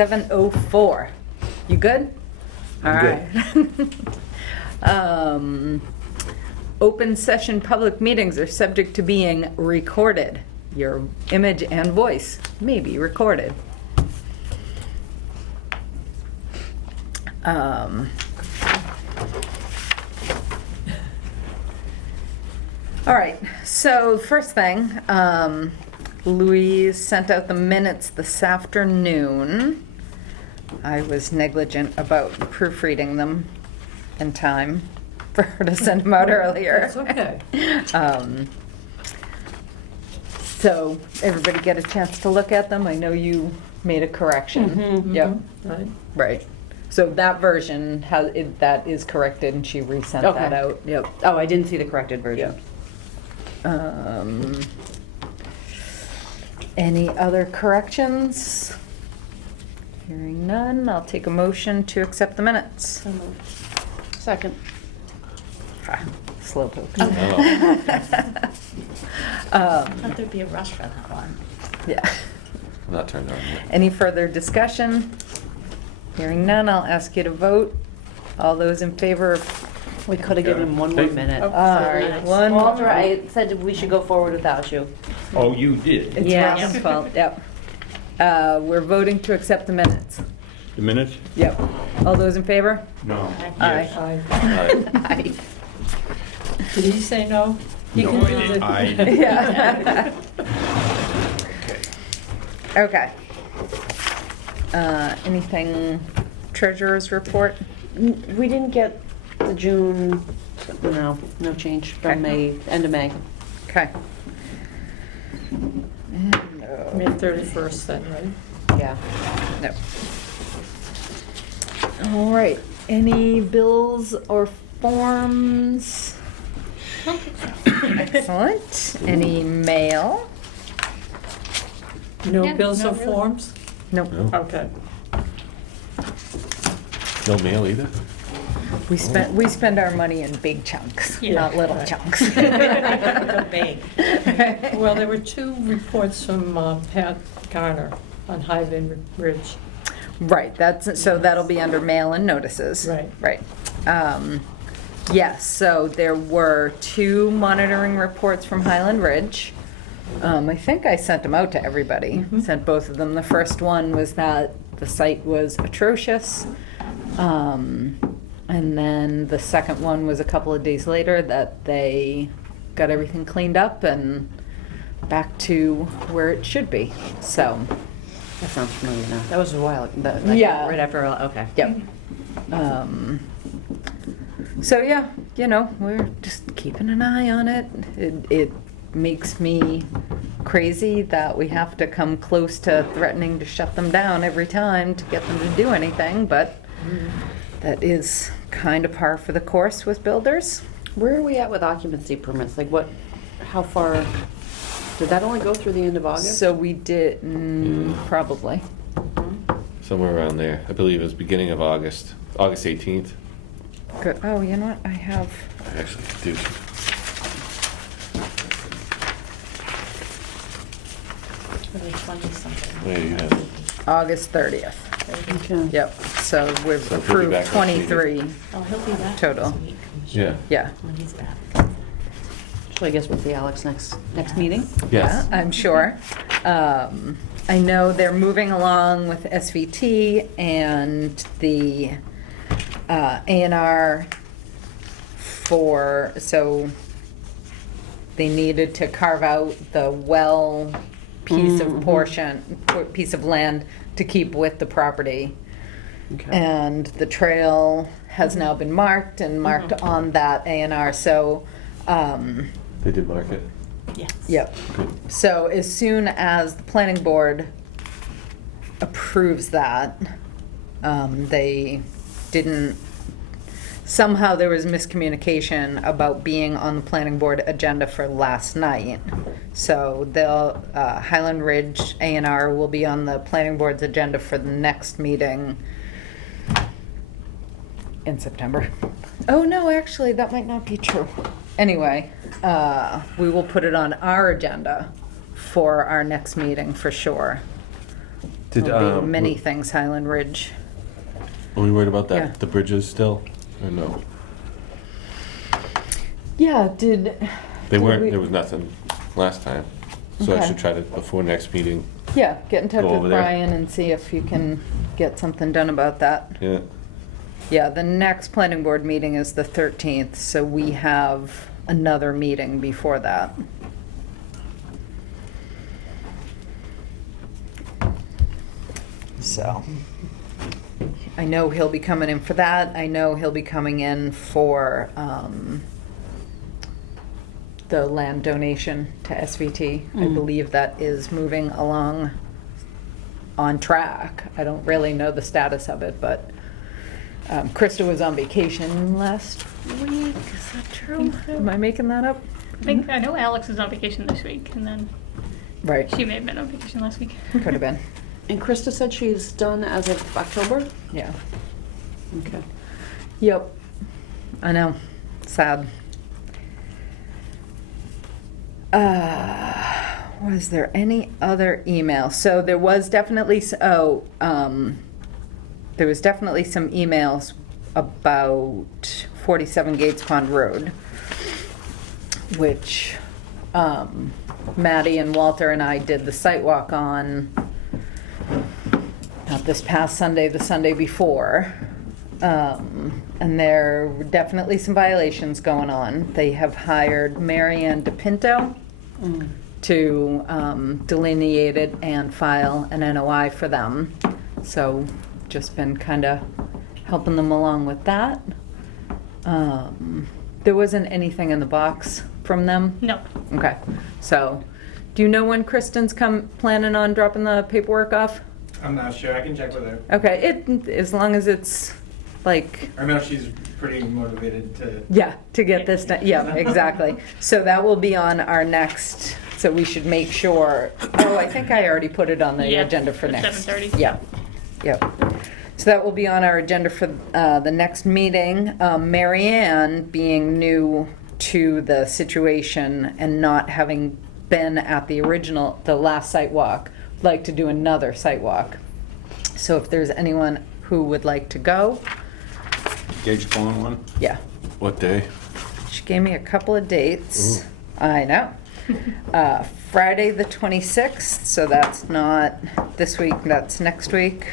7:04. You good? All I'm right. Open session public meetings are subject to being recorded. Your image and voice may be recorded. All right, so first thing, Louise sent out the minutes this afternoon. I was negligent about proofreading them in time for her to send them out earlier. That's okay. So everybody get a chance to look at them? I know you made a correction. Mhm, Yep, Right. right. So that version, that is corrected and she resent Okay. that out. Yep. Oh, I didn't see the corrected version. Any other corrections? Hearing none, I'll take a motion to accept the minutes. So moved. Second. Slow poke. Oh. I thought there'd be a rush for that one. Yeah. I'm not turned on yet. Any further discussion? Hearing none, I'll ask you to vote. All those in favor of... We could have given him one more minute. Oh, Sorry, nice. one Walter, more. I said we should go forward without you. Oh, you did? It's Yes. Robin's fault, yep. We're voting to accept the minutes. The minutes? Yep. All those in favor? No. Aye. Yes. Aye. Did he say no? He No, can I do didn't. the- I- Yeah. Okay. Okay. Anything treasurer's report? We didn't get the June, no change Okay. from May, end of May. Okay. May 31st then, right? Yeah. No. All right, any bills or forms? Excellent. Any mail? No Yeah, bills no, or really. forms? Nope. No? Okay. No mail either? We spend our money in big chunks, Yeah, not little right. chunks. Go big. Well, there were 2 reports from Pat Garner on Highland Ridge. Right, so that'll be under mail and notices. Right. Right. Yes, so there were 2 monitoring reports from Highland Ridge. I think I sent them out to everybody, sent both of them. The first one was that the site was atrocious. And then the second one was a couple of days later that they got everything cleaned up and back to where it should be, so. That sounds familiar now. That was a while, Yeah. right after, okay. Yep. So yeah, we're just keeping an eye on it. It makes me crazy that we have to come close to threatening to shut them down every time to get them to do anything, but that is kind of par for the course with builders. Where are we at with occupancy permits? Like how far, did that only go through the end of August? So we did, probably. Somewhere around there. I believe it was beginning of August, August 18th. Good. Oh, you know what? I have, I actually do. Really 20-something. Wait, you have it. August 30th. Okay. Yep, so we've So he'll be approved back next 23. Oh, he'll be back Total. next week, I'm sure, Yeah. Yeah. when he's back. So I guess we'll see Alex next meeting? Yes. Yeah, I'm sure. I know they're moving along with SVT and the A&R so they needed to carve out the well piece of piece of land to keep with the property. Okay. And the trail has now been marked and marked on that A&R, so, They did mark it. Yes. yep. Good. So as soon as the planning board approves that, they didn't, somehow there was miscommunication about being on the planning board agenda for last night. So they'll, Highland Ridge A&R will be on the planning board's agenda for the next meeting in September. Oh, no, actually, that might not be true. Anyway, we will put it on our agenda for our next meeting for sure. Did, There'll be many things Highland Ridge. Are we worried about that? Yeah. The bridges still? Or no? Yeah, did. They did weren't, we- there was nothing last time. So I Okay. should try to, before next meeting, Yeah, get in touch Go over with there. Brian and see if you can get something done about that. yeah. Yeah, the next planning board meeting is the 13th, so we have another meeting before that. So, I know he'll be coming in for that. I know he'll be coming in for the land donation to SVT. I Mm. believe that is moving along on track. I don't really know the status of it, but Krista was on vacation last week. Is that true? Am I making that up? I know Alex is on vacation this week, and then Right, she may have been on vacation last week. could have been. And Krista said she's done as of October? Yeah. Okay. Yep. I know. Sad. Was there any other email? So there was definitely, there was definitely some emails about 47 Gates Pond Road, which Maddie and Walter and I did the site walk on, not this past Sunday, the Sunday before. And there were definitely some violations going on. They have hired Marianne DePinto to delineate it and file an NOI for them. So just been kind of helping them along with that. There wasn't anything in the box from them? No. Okay, so, do you know when Kristen's planning on dropping the paperwork off? I'm not sure. I can check with her. Okay, as long as it's like, I know she's pretty motivated to. yeah, to get this done, yeah, exactly. So that will be on our next, so we should make sure, oh, I think I already put it on the Yeah, agenda for at next. 7:30. Yeah, yep. So that will be on our agenda for the next meeting. Marianne, being new to the situation and not having been at the last site walk, would like to do another site walk. So if there's anyone who would like to go, Gage Pond one? yeah. What day? She gave me a couple of dates. Ooh. I know. Friday the 26th, so that's not this week, that's next week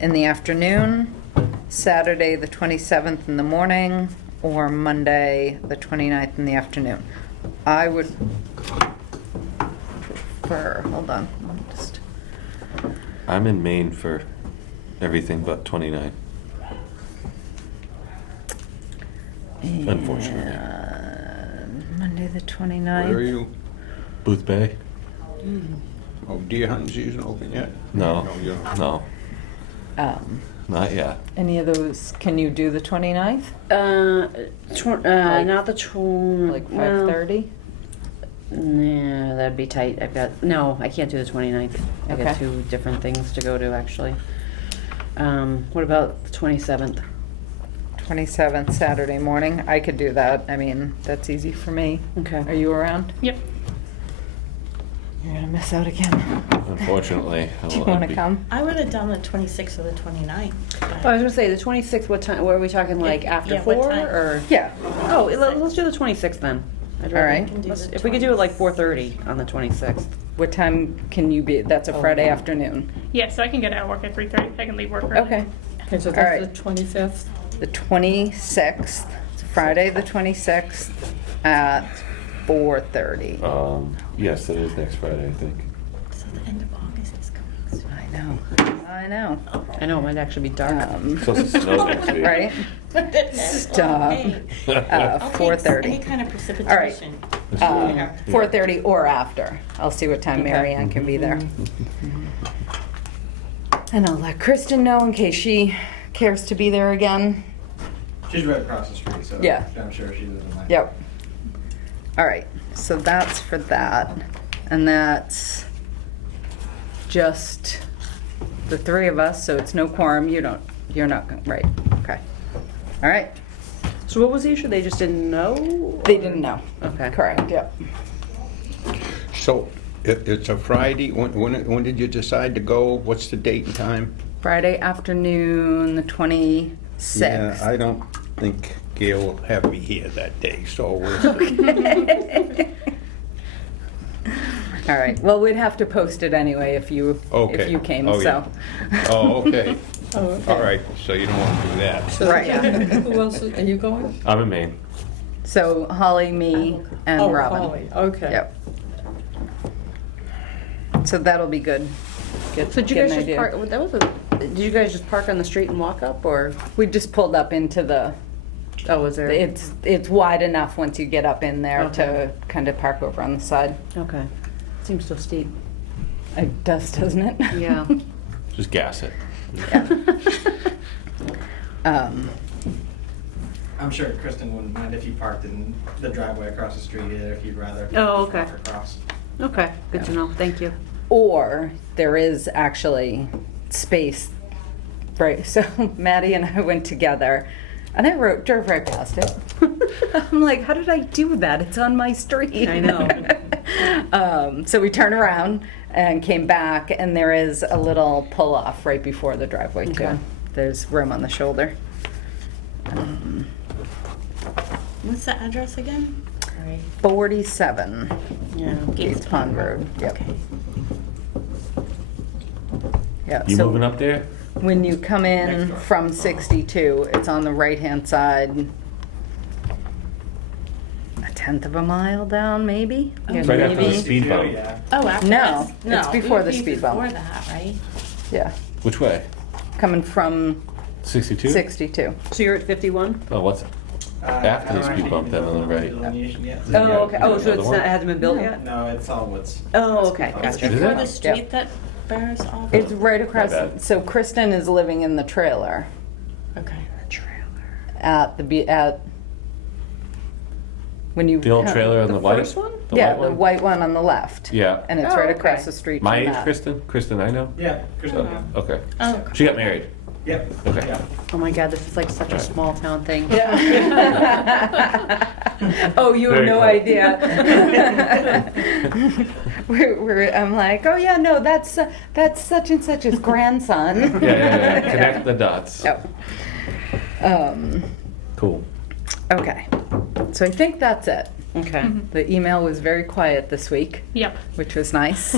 in the afternoon. Saturday the 27th in the morning, or Monday the 29th in the afternoon. I would prefer, hold on, let me just. I'm in Maine for everything but 29. Unfortunately. And Monday the 29th. Where are you? Booth Bay? Oh, deer hunting season open yet? No, you're not. no, not yet. Any of those, can you do the 29th? Not the Like 5:30? Nah, that'd be tight. No, I can't do the 29th. I got Okay. two different things to go to, actually. What about the 27th? 27th, Saturday morning. I could do that. I mean, that's easy for me. Okay. Are you around? Yep. You're gonna miss out again. Unfortunately. Do you I'll wanna be- come? I would have done the 26th or the 29th. Oh, I was gonna say, the 26th, what time, what are we talking, like, after Yeah, what 4, time? or? Yeah. Oh, let's do the 26th then. I'd All rather- right. Can do let's- the If we could do it like 26th. 4:30 on the 26th. What time can you be? That's a Friday afternoon. Yeah, so I can get out of work at 3:30. I can leave work early. Okay. Okay, so All that's right. the 25th. The 26th, it's Friday the 26th at 4:30. Yes, it is next Friday, I think. So the end of August is coming soon. I know. I know. I know, it might actually be dark. It's supposed to snow next week. Right? Stop. Hey, I'll take 4:30. any kind of precipitation. 4:30 or after. I'll see what time Okay. Mary Ann can be there. And I'll let Kristen know in case she cares to be there again. She's right across the street, so Yeah. I'm sure she doesn't mind. Yep. All right, so that's for that. And that's just the three of us, so it's no quorum. You're not, right, okay. All right, So what was the issue? They just didn't know? they didn't know. Okay. Correct, yep. So, It's a Friday. When did you decide to go? What's the date and time? Friday afternoon, the 26th. Yeah, I don't think Gail will have me here that day, so we'll All right, well, we'd have to post it anyway if you Okay. came, Oh, so. yeah. Oh, okay. Oh, okay. All right, so you don't want to do that. So, Right. Who else, are you going? I'm in Maine. So Holly, me, and Oh, Robin. Holly, okay. Yep. So that'll be good. So did you Get guys an just idea. park, did you guys just park on the street and walk up, or? We just pulled up into the, Oh, was there? it's wide enough once you get up in there to Okay. kind of park over on the side. Okay. Seems so steep. It does, doesn't it? Yeah. Just gas it. Um, I'm sure Kristen wouldn't mind if you parked in the driveway across the street either, if you'd rather. Oh, okay. Walk across. Okay, good to know, thank you. Or there is actually space, right? So Maddie and I went together and I drove right past it. I'm like, how did I do that? It's on my street. I know. So we turned around and came back, and there is a little pull off right before the driveway, too. Okay. There's room on the shoulder. What's the address again? Sorry. 47 Yeah. Gates Pond Road. Yep. Okay. Yeah. You so moving up there? when you come Next in door. from 62, it's on the right-hand side. A tenth of a mile down, maybe? Yeah, Right after the maybe. speed bump. Yeah. Oh, after No, that's- no, it's before it would the be speed bump. Before that, right? Yeah, Which way? coming from 62? 62. So you're at 51? Oh, what's after the speed bump then on the right? Delineation yet. Yeah, Oh, okay, oh, so another it's one? not, it hasn't been built yet? No, it's all woods. Oh, okay, It's gotcha. Is before it? the street that bears off. It's right across, My bad. so Kristen is living in the trailer Okay. at when you. The old trailer on the white? first one? The Yeah, white the one? white one on the left. Yeah. And it's Oh, right okay. across the street My from age, that. Kristen? Kristen, I know? Yeah, Kristen, yeah. Okay. Oh, She got married. Yep. Okay. Yeah. Oh my God, this is like such a small town thing. Yeah. Oh, you have Very no cool. idea. I'm like, oh yeah, no, that's such and such's grandson. Yeah. Connect the dots. Yep. Cool. Okay, so I think that's it. Okay. The email was very quiet this week, Yep. which was nice.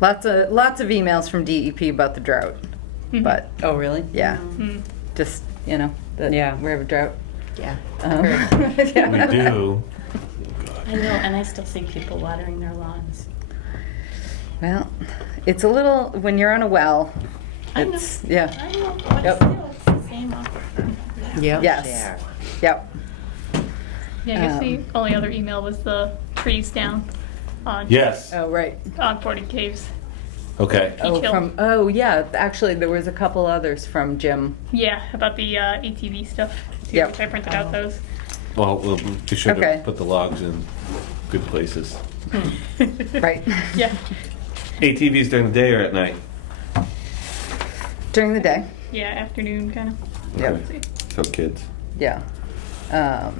Lots of emails from DEP about the drought, but Oh, really? yeah, Mm. just we have a drought. Yeah. Yeah. We do. I know, and I still see people watering their lawns. Well, it's a little when you're on a well. I know. It's yeah. I know, but Yep. still, it's the same. Yeah. Yes. Yep. Yeah, I guess the only other email was the trees down on Yes. Oh right. on 40 Caves. Okay. Oh, Hill. yeah. Actually, there was a couple others from Jim. Yeah, about the ATV stuff. Too, Yep. which I printed out those. Well, we'll be sure Okay. to put the logs in good places. Right. Yeah. ATVs during the day or at night? During the day. Yeah, afternoon kind of. Yep. Okay. So kids. Yeah. I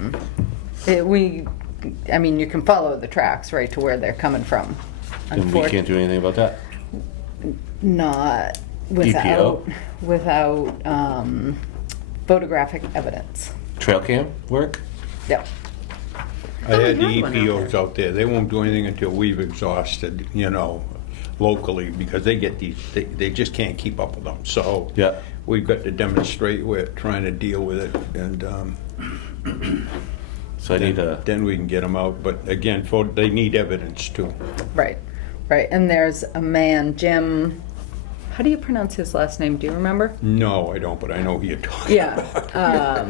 mean, you can follow the tracks right to where they're coming from. And we can't do anything about that? Not without photographic evidence. Trail cam work? Yep. I had the we have one out EPOs out there. They won't do anything until we've exhausted, locally, because they get they just can't keep up with them. So Yeah. we've got to demonstrate we're trying to deal with it, and So I need a, then we can get them out. But again, they need evidence too. Right. Right. And there's a man, Jim. How do you pronounce his last name? Do you remember? No, I don't, but I know who you're talking Yeah. about.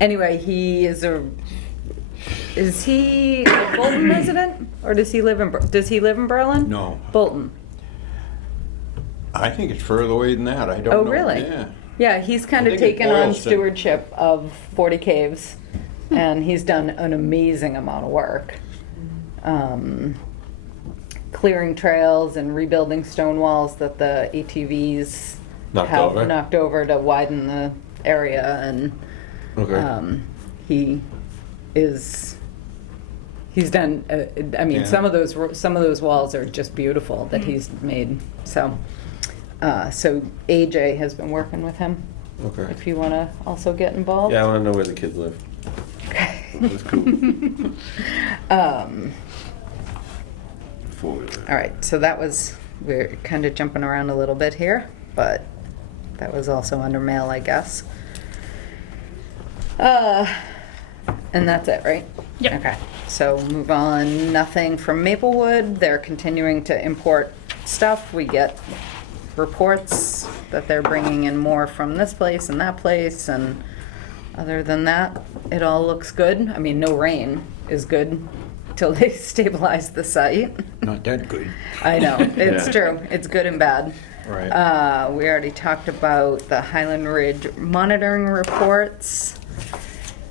Anyway, he is Is he a Bolton resident, or does he live in Berlin? No. Bolton. I think it's further away than that. I don't know. Oh, really? Yeah. Yeah, he's kind I of think it's taken on Boylston. stewardship of 40 Caves, and he's done an amazing amount of work. Clearing trails and rebuilding stone walls that the ATVs Knocked have over? knocked over to widen the area, and okay. he is He's done, I mean, Yeah. some of those walls are just beautiful that he's made, so. So AJ has been working with him, Okay. if you want to also get involved. Yeah, I want to know where the kids live. That's cool. Four-wheeler. All right, so that was, we're kind of jumping around a little bit here, but that was also under mail, I guess. And that's it, right? Yep. Okay, so move on, nothing from Maplewood. They're continuing to import stuff. We get reports that they're bringing in more from this place and that place, and other than that, it all looks good. I mean, no rain is good till they stabilize the site. Not that good. I know, it's Yeah. true. It's good and bad. Right. We already talked about the Highland Ridge monitoring reports.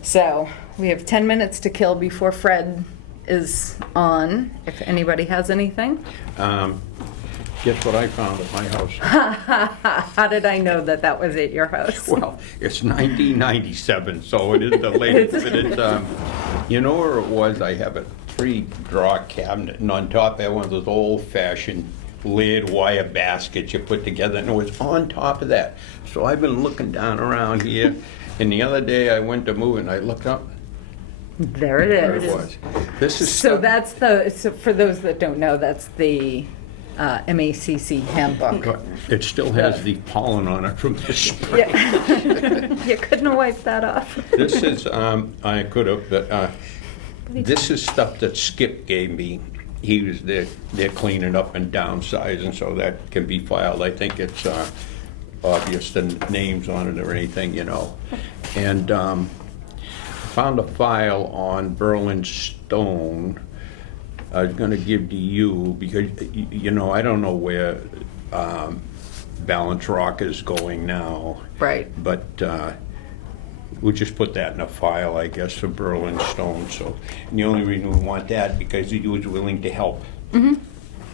So we have 10 minutes to kill before Fred is on, if anybody has anything. Guess what I found at my house? How did I know that that was at your house? Well, it's 1997, so it is the latest, but it's, you know where it was? I have a 3-drawer cabinet, and on top I have one of those old-fashioned lid wire baskets you put together, and it was on top of that. So I've been looking down around here, and the other day I went to move it, and I looked up, There there it it is. was. This is So stuff- that's so for those that don't know, that's the MACC handbook. It still has the pollen on it from the spring. Yeah. You couldn't have wiped that off. This is, I could have, but this is stuff that Skip gave me. They're cleaning up and downsizing, so that can be filed. I think it's obvious the names on it or anything, you know. And found a file on Berlin Stone. I was gonna give to you because, you know, I don't know where Balance Rock is going now. Right. But we'll just put that in a file, I guess, for Berlin Stone. So, and the only reason we want that because he was willing to help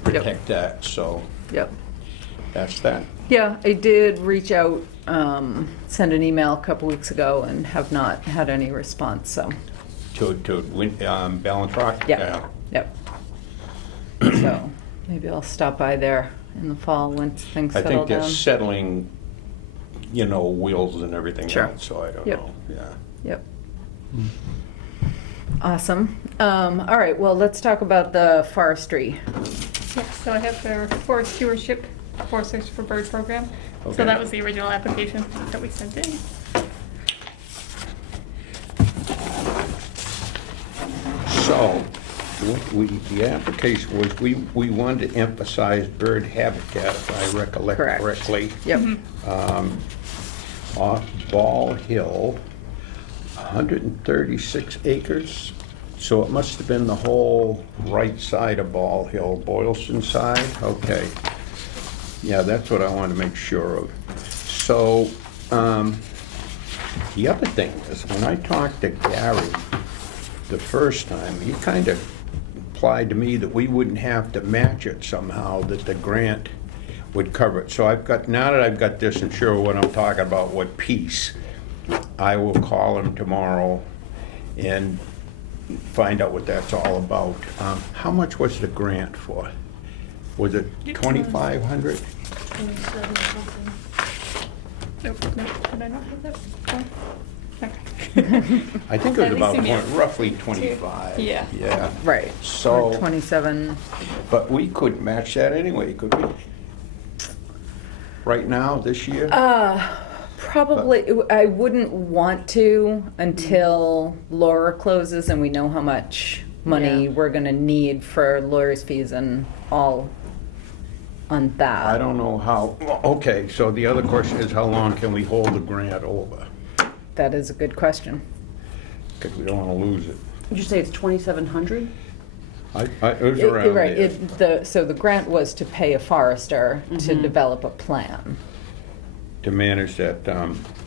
protect that. So Yep. that's that. Yeah, I did reach out, send an email a couple weeks ago and have not had any response, so, Balance Rock. yeah, yep. So, maybe I'll stop by there in the fall once things I settle think they're down. settling, you know, wheels and everything Sure. else. So I don't Yep. know. Yeah. Yep. Awesome. All right, well, let's talk about the forestry. Yeah, so I have their forest stewardship, Forest Search for Bird program. Okay. So that was the original application that we sent in. So, the application was, we wanted to emphasize bird habitat, if I recollect Correct. correctly. Yep. Off Ball Hill, 136 acres. So it must have been the whole right side of Ball Hill, Boylston side, okay. Yeah, that's what I wanted to make sure of. So, the other thing is, when I talked to Gary the first time, he kind of implied to me that we wouldn't have to match it somehow, that the grant would cover it. So now that I've got this and sure what I'm talking about, what piece, I will call him tomorrow and find out what that's all about. How much was the grant for? Was it 2,500? Nope, did I not have that? Oh, okay. I think it was At least about in the- roughly 25. Yeah. Yeah. Right. So- 27. But we couldn't match that anyway, could we? Right now, this year? Probably, I wouldn't want to until Laura closes and we know how much money Yeah. we're gonna need for lawyer's fees and all on that. I don't know how, okay, so the other question is how long can we hold the grant over? That is a good question. Because we don't want to lose it. Did you say it's 2,700? It was around Right, there. so the grant was to pay a forester to develop a plan. To manage that,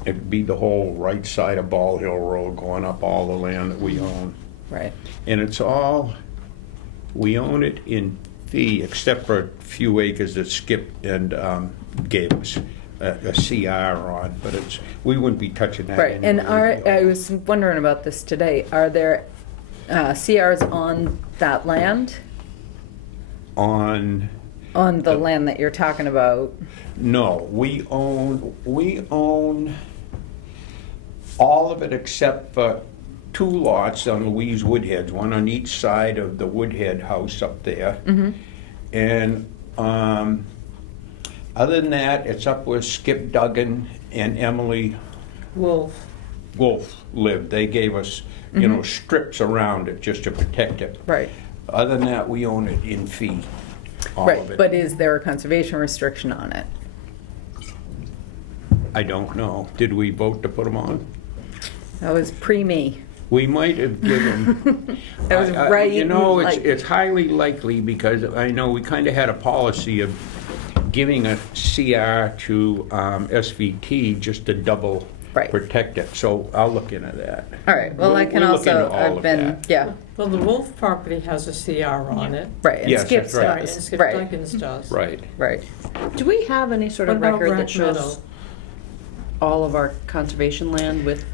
it'd be the whole right side of Ball Hill Road going up all the land that we own. Right. And it's all, we own it in fee, except for a few acres that Skip and gave us a CR on, but it's, we wouldn't be touching that Right, and anyway. I was wondering about this today, are there CRs on that land? On, On the land that you're talking about? no, we own all of it except for 2 lots on Louise Woodhead's, one on each side of the Woodhead house up there. Mm-hmm. And other than that, it's up where Skip Duggan and Emily Wolf. Wolf lived. They gave us, strips around it just to protect it. Right. Other than that, we own it in fee, all of Right, it. but is there a conservation restriction on it? I don't know. Did we vote to put them on? That was pre-me. We might have given. That was right, like- It's highly likely because I know we kind of had a policy of giving a CR to SVT just to double Right. protect it. So I'll look into that. All right, well, I can We'll look into also, all I've of been, that. yeah, Well, the Wolf property has a CR on it. right, and Yes, Skip's that's right. Right, and does, Skip right, Duggins does. Right. right. Do we have any sort of What about record that Rack shows Meadow? all of our conservation land with,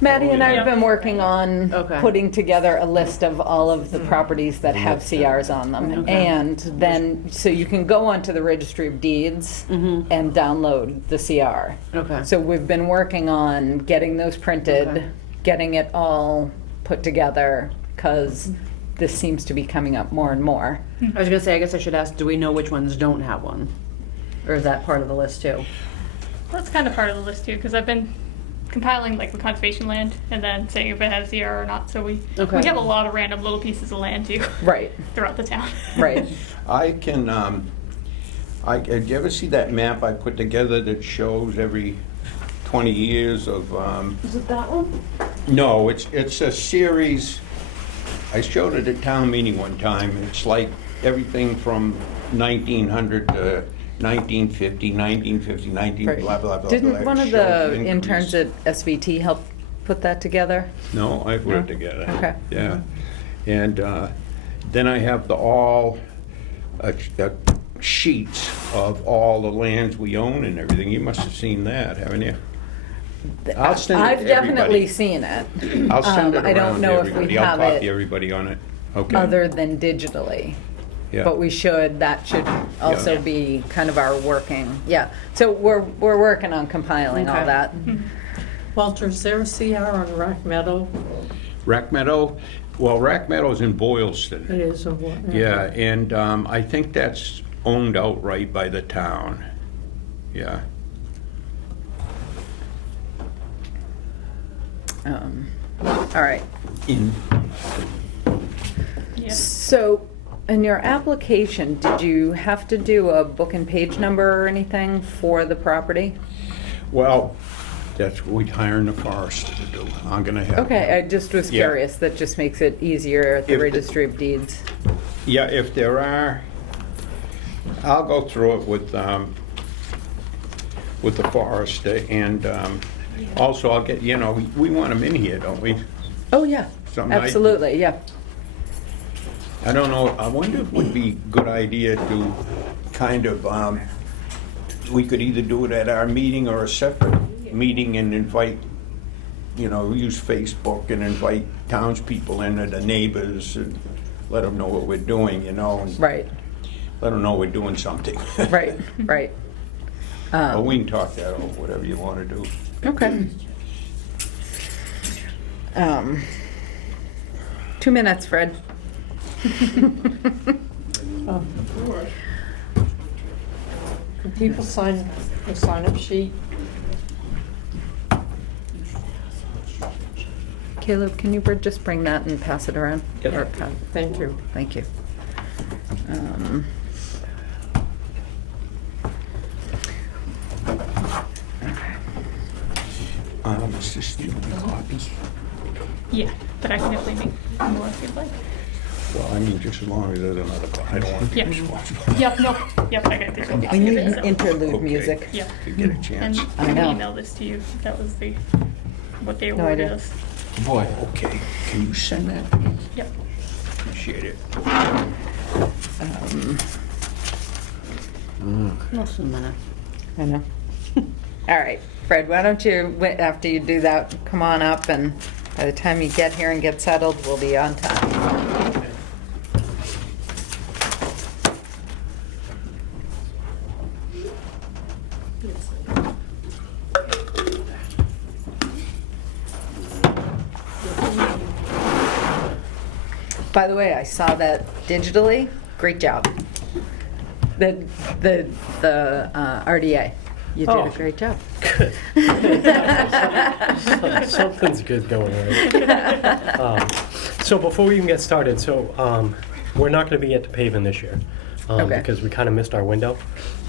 Maddie and I have Yeah. been working on Okay. putting together a list of all of the properties that have CRs on them. Okay. And then, so you can go onto the Registry of Deeds and download the CR. okay. So we've been working on getting those printed, Okay. getting it all put together, because this seems to be coming up more and more. I was gonna say, I guess I should ask, do we know which ones don't have one? Or is that part of the list too? That's kind of part of the list too, because I've been compiling like the conservation land and then saying if it has CR or not. So we Okay. have a lot of random little pieces of land too Right, throughout the town. right. I can, did you ever see that map I put together that shows every 20 years of, Is it that one? no, it's a series, I showed it at town meeting one time. It's like everything from 1900 to 1950, 1950, 19, Right. blah, blah, blah. Didn't blah. one of It the shows increase. interns at SVT help put that together? No, I put No? it together. Okay. Yeah. And then I have the sheets of all the lands we own and everything. You must have seen that, haven't you? I'll send it I've to definitely everybody. seen it. I'll send it I don't around to know if we everybody. have I'll copy it everybody on it. Okay. other than digitally. Yeah. But we should, that should also Yeah. be kind of our working, yeah. So we're working on compiling all Okay. that. Walter, is there a CR on Rack Meadow? Rack Meadow, well, Rack Meadow's in Boylston. It is a what? Yeah, and I think that's owned outright by the town. Yeah. All right. In, Yeah. So in your application, did you have to do a book and page number or anything for the property? well, that's what we'd hire the forester to do. I'm gonna have. Okay, I just was Yeah. curious. That just makes it easier at the If the- Registry of Deeds. Yeah, if there are, I'll go through it with the forester, and also I'll get, we want them in here, don't we? Oh, yeah, Some night- absolutely, yeah. I don't know, I wonder if it would be a good idea to kind of, we could either do it at our meeting or a separate meeting and invite, use Facebook and invite townspeople in, or the neighbors, and let them know what we're doing, and Right, let them know we're doing something. right, right. But we can talk that over, whatever you want to do. Okay. 2 minutes, Fred. Oh. Can people sign the sign-up sheet? Caleb, can you just bring that and pass it around? Yep. Or pa- Thank you. Thank you. Is this the only copy? Yeah, but I can definitely make more if you'd like. Well, I mean, just as long as there's another copy. I don't want to be Yeah. responsible. Yep, nope, yep, I got digital. We need copies of it, so- interlude Okay. music. Yeah. To get a And chance. I I can know. email this to you. That was what they No awarded idea. us. Boy, okay. Can you send that to me? Yep. Appreciate it. Less than a minute. I know. All right, Fred, why don't you, after you do that, come on up and By the time you get here and get settled, we'll be on time. By the way, I saw that digitally. Great job. The RDA. You did a Oh. great job. Something's good going on. So before we even get started, we're not going to be at the paving this year Okay. because we kind of missed our window.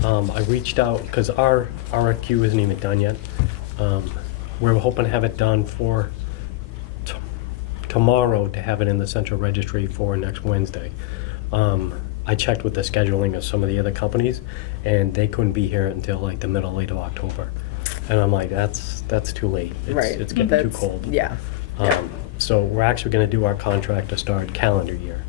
I reached out because our RFQ isn't even done yet. We're hoping to have it done for tomorrow to have it in the central registry for next Wednesday. I checked with the scheduling of some of the other companies, and they couldn't be here until like the middle, late of October. And I'm like, that's too late. Right. It's getting too That's- cold. Yeah. Yeah. So we're actually going to do our contract to start calendar year.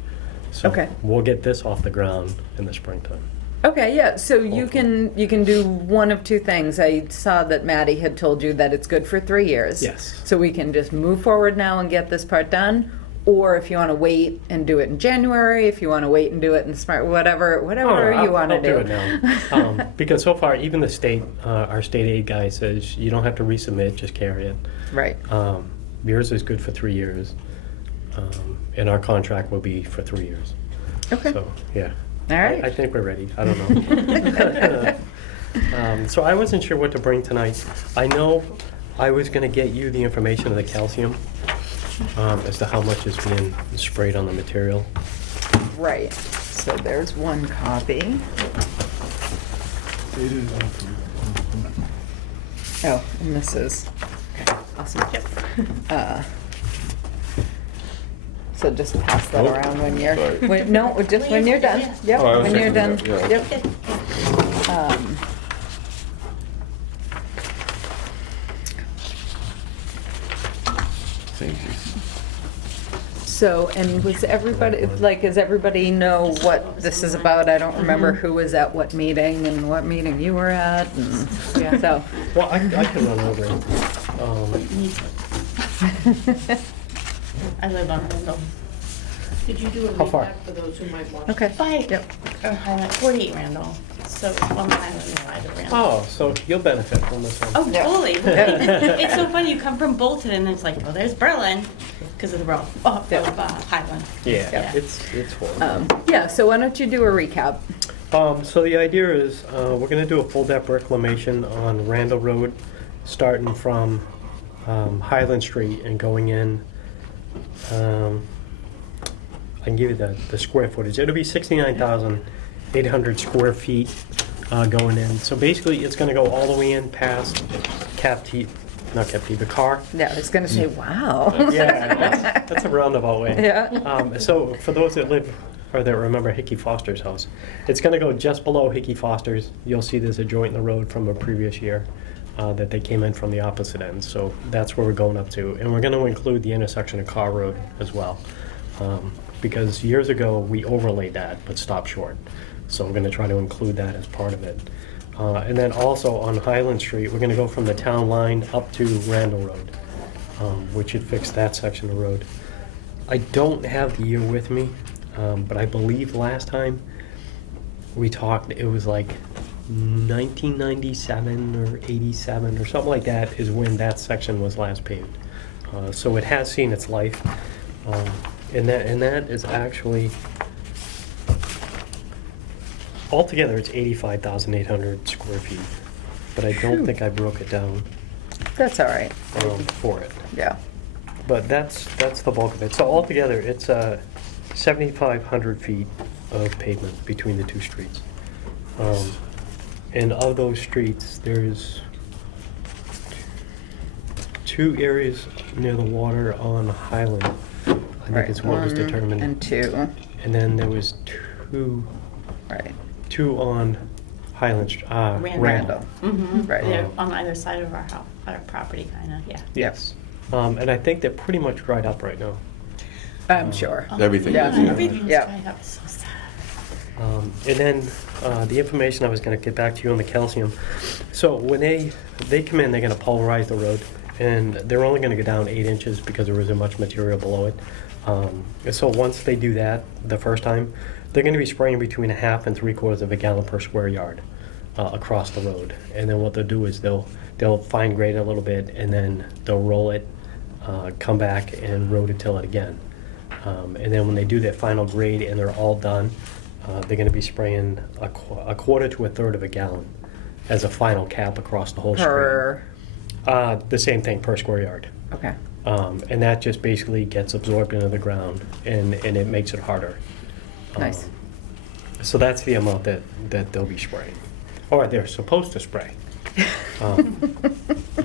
So Okay. we'll get this off the ground in the springtime. Okay, yeah, so you can do one of two things. I saw that Maddie had told you that it's good for 3 years. Yes. So we can just move forward now and get this part done, or if you want to wait and do it in January, if you want to wait and do it in smart, whatever you want to I'll do it now. Because so far, even the state, our state aid guy says you don't have to resubmit, just carry it. Right. Yours is good for 3 years, and our contract will be for 3 years. Okay. So, yeah. All right. I think we're ready. I don't know. So I wasn't sure what to bring tonight. I know I was going to get you the information of the calcium as to how much is being sprayed on the material. Right. So there's one copy. Oh, and this is, okay, awesome. Yep. So just pass that Oh, around when you're, sorry. no, just when you're done. Yep, Oh, I was when you're done. checking that, yeah. Yep. Thank you. So, and was everybody, like, does everybody know what this is about? I don't remember who was at what meeting and what meeting you were at, and, yeah, so. Well, I can run over it. Me too. I live on Randall. Could you do a How far? recap for those who might watch? Okay. By, Yep. or highlight, 48 Randall. So on the island side of Randall. Oh, so you'll benefit from this one. Oh, Yeah. totally. It's so funny. You come from Bolton and it's like, oh, there's Berlin because of the road. Oh, Yeah. Highland. Yeah, it's horrible. Yeah, so why don't you do a recap? So the idea is we're going to do a full depth reclamation on Randall Road, starting from Highland Street and going in. I can give you the square footage. It'll be 69,800 square feet going in. So basically, it's going to go all the way in past the car. Yeah, I was gonna say, wow. Yeah, that's a roundabout way. Yeah. So for those that live or that remember Hickey Foster's house, it's going to go just below Hickey Foster's. You'll see there's a joint in the road from a previous year that they came in from the opposite end. So that's where we're going up to. And we're going to include the intersection of Carr Road as well. Because years ago we overlaid that but stopped short. So we're going to try to include that as part of it. And then also on Highland Street, we're going to go from the town line up to Randall Road, which would fix that section of road. I don't have the year with me, but I believe last time we talked, it was like 1997 or 87 or something like that is when that section was last paved. So it has seen its life. And that is actually, altogether it's 85,800 square feet. But I don't think I broke it down That's all right. for it. Yeah. But that's the bulk of it. So altogether, it's 7,500 feet of pavement between the two streets. And of those streets, there's 2 areas near the water on Highland. I think Right, it's what was 1 determined. and 2, And then there was right. two on Highland, Randall. Mm-hmm. Right. They're on either side of our house, our property, kind of. Yeah. Yes. And I think they're pretty much dried up right now. I'm sure. Everything Yeah. is, yeah. Everything's Yeah. dried up. So sad. And then the information I was going to get back to you on the calcium. So when they come in, they're going to pulverize the road, and they're only gonna go down 8 inches because there isn't much material below it. So once they do that the first time, they're gonna be spraying between 1/2 and 3/4 of a gallon per square yard across the road. And then what they'll do is they'll fine grade it a little bit, and then they'll roll it, come back and rototill it again. And then when they do that final grade and they're all done, they're gonna be spraying a 1/4 to 1/3 of a gallon as a final cap across the whole street. Per, The same thing per square yard. okay, And that just basically gets absorbed into the ground, and it makes it harder. nice. So that's the amount that they'll be spraying, or they're supposed to spray.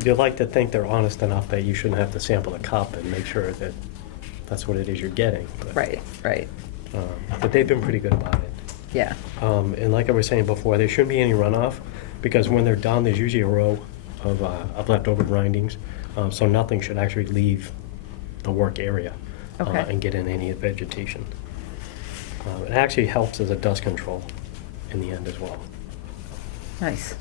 You'd like to think they're honest enough that you shouldn't have to sample the cup and make sure that that's what it is you're getting. But, Right, right, But they've been pretty good about it. yeah, And like I was saying before, there shouldn't be any runoff, because when they're done, there's usually a row of leftover grindings, so nothing should actually leave the work area Okay. and get in any vegetation. It actually helps as a dust control in the end as well. nice.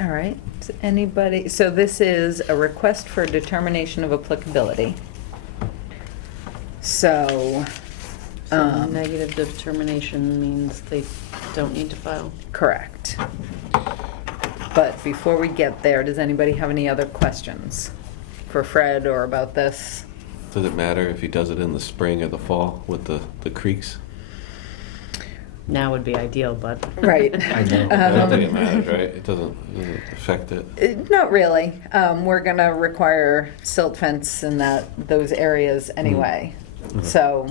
All right, so anybody, so this is a request for determination of applicability. So, So negative determination means they don't need to file. correct. But before we get there, does anybody have any other questions for Fred or about this? Does it matter if he does it in the spring or the fall with the creeks? Now would be ideal, but. Right. I don't think it matters, right? It doesn't affect it. Not really. We're gonna require silt fence in those areas anyway. Mhm. So,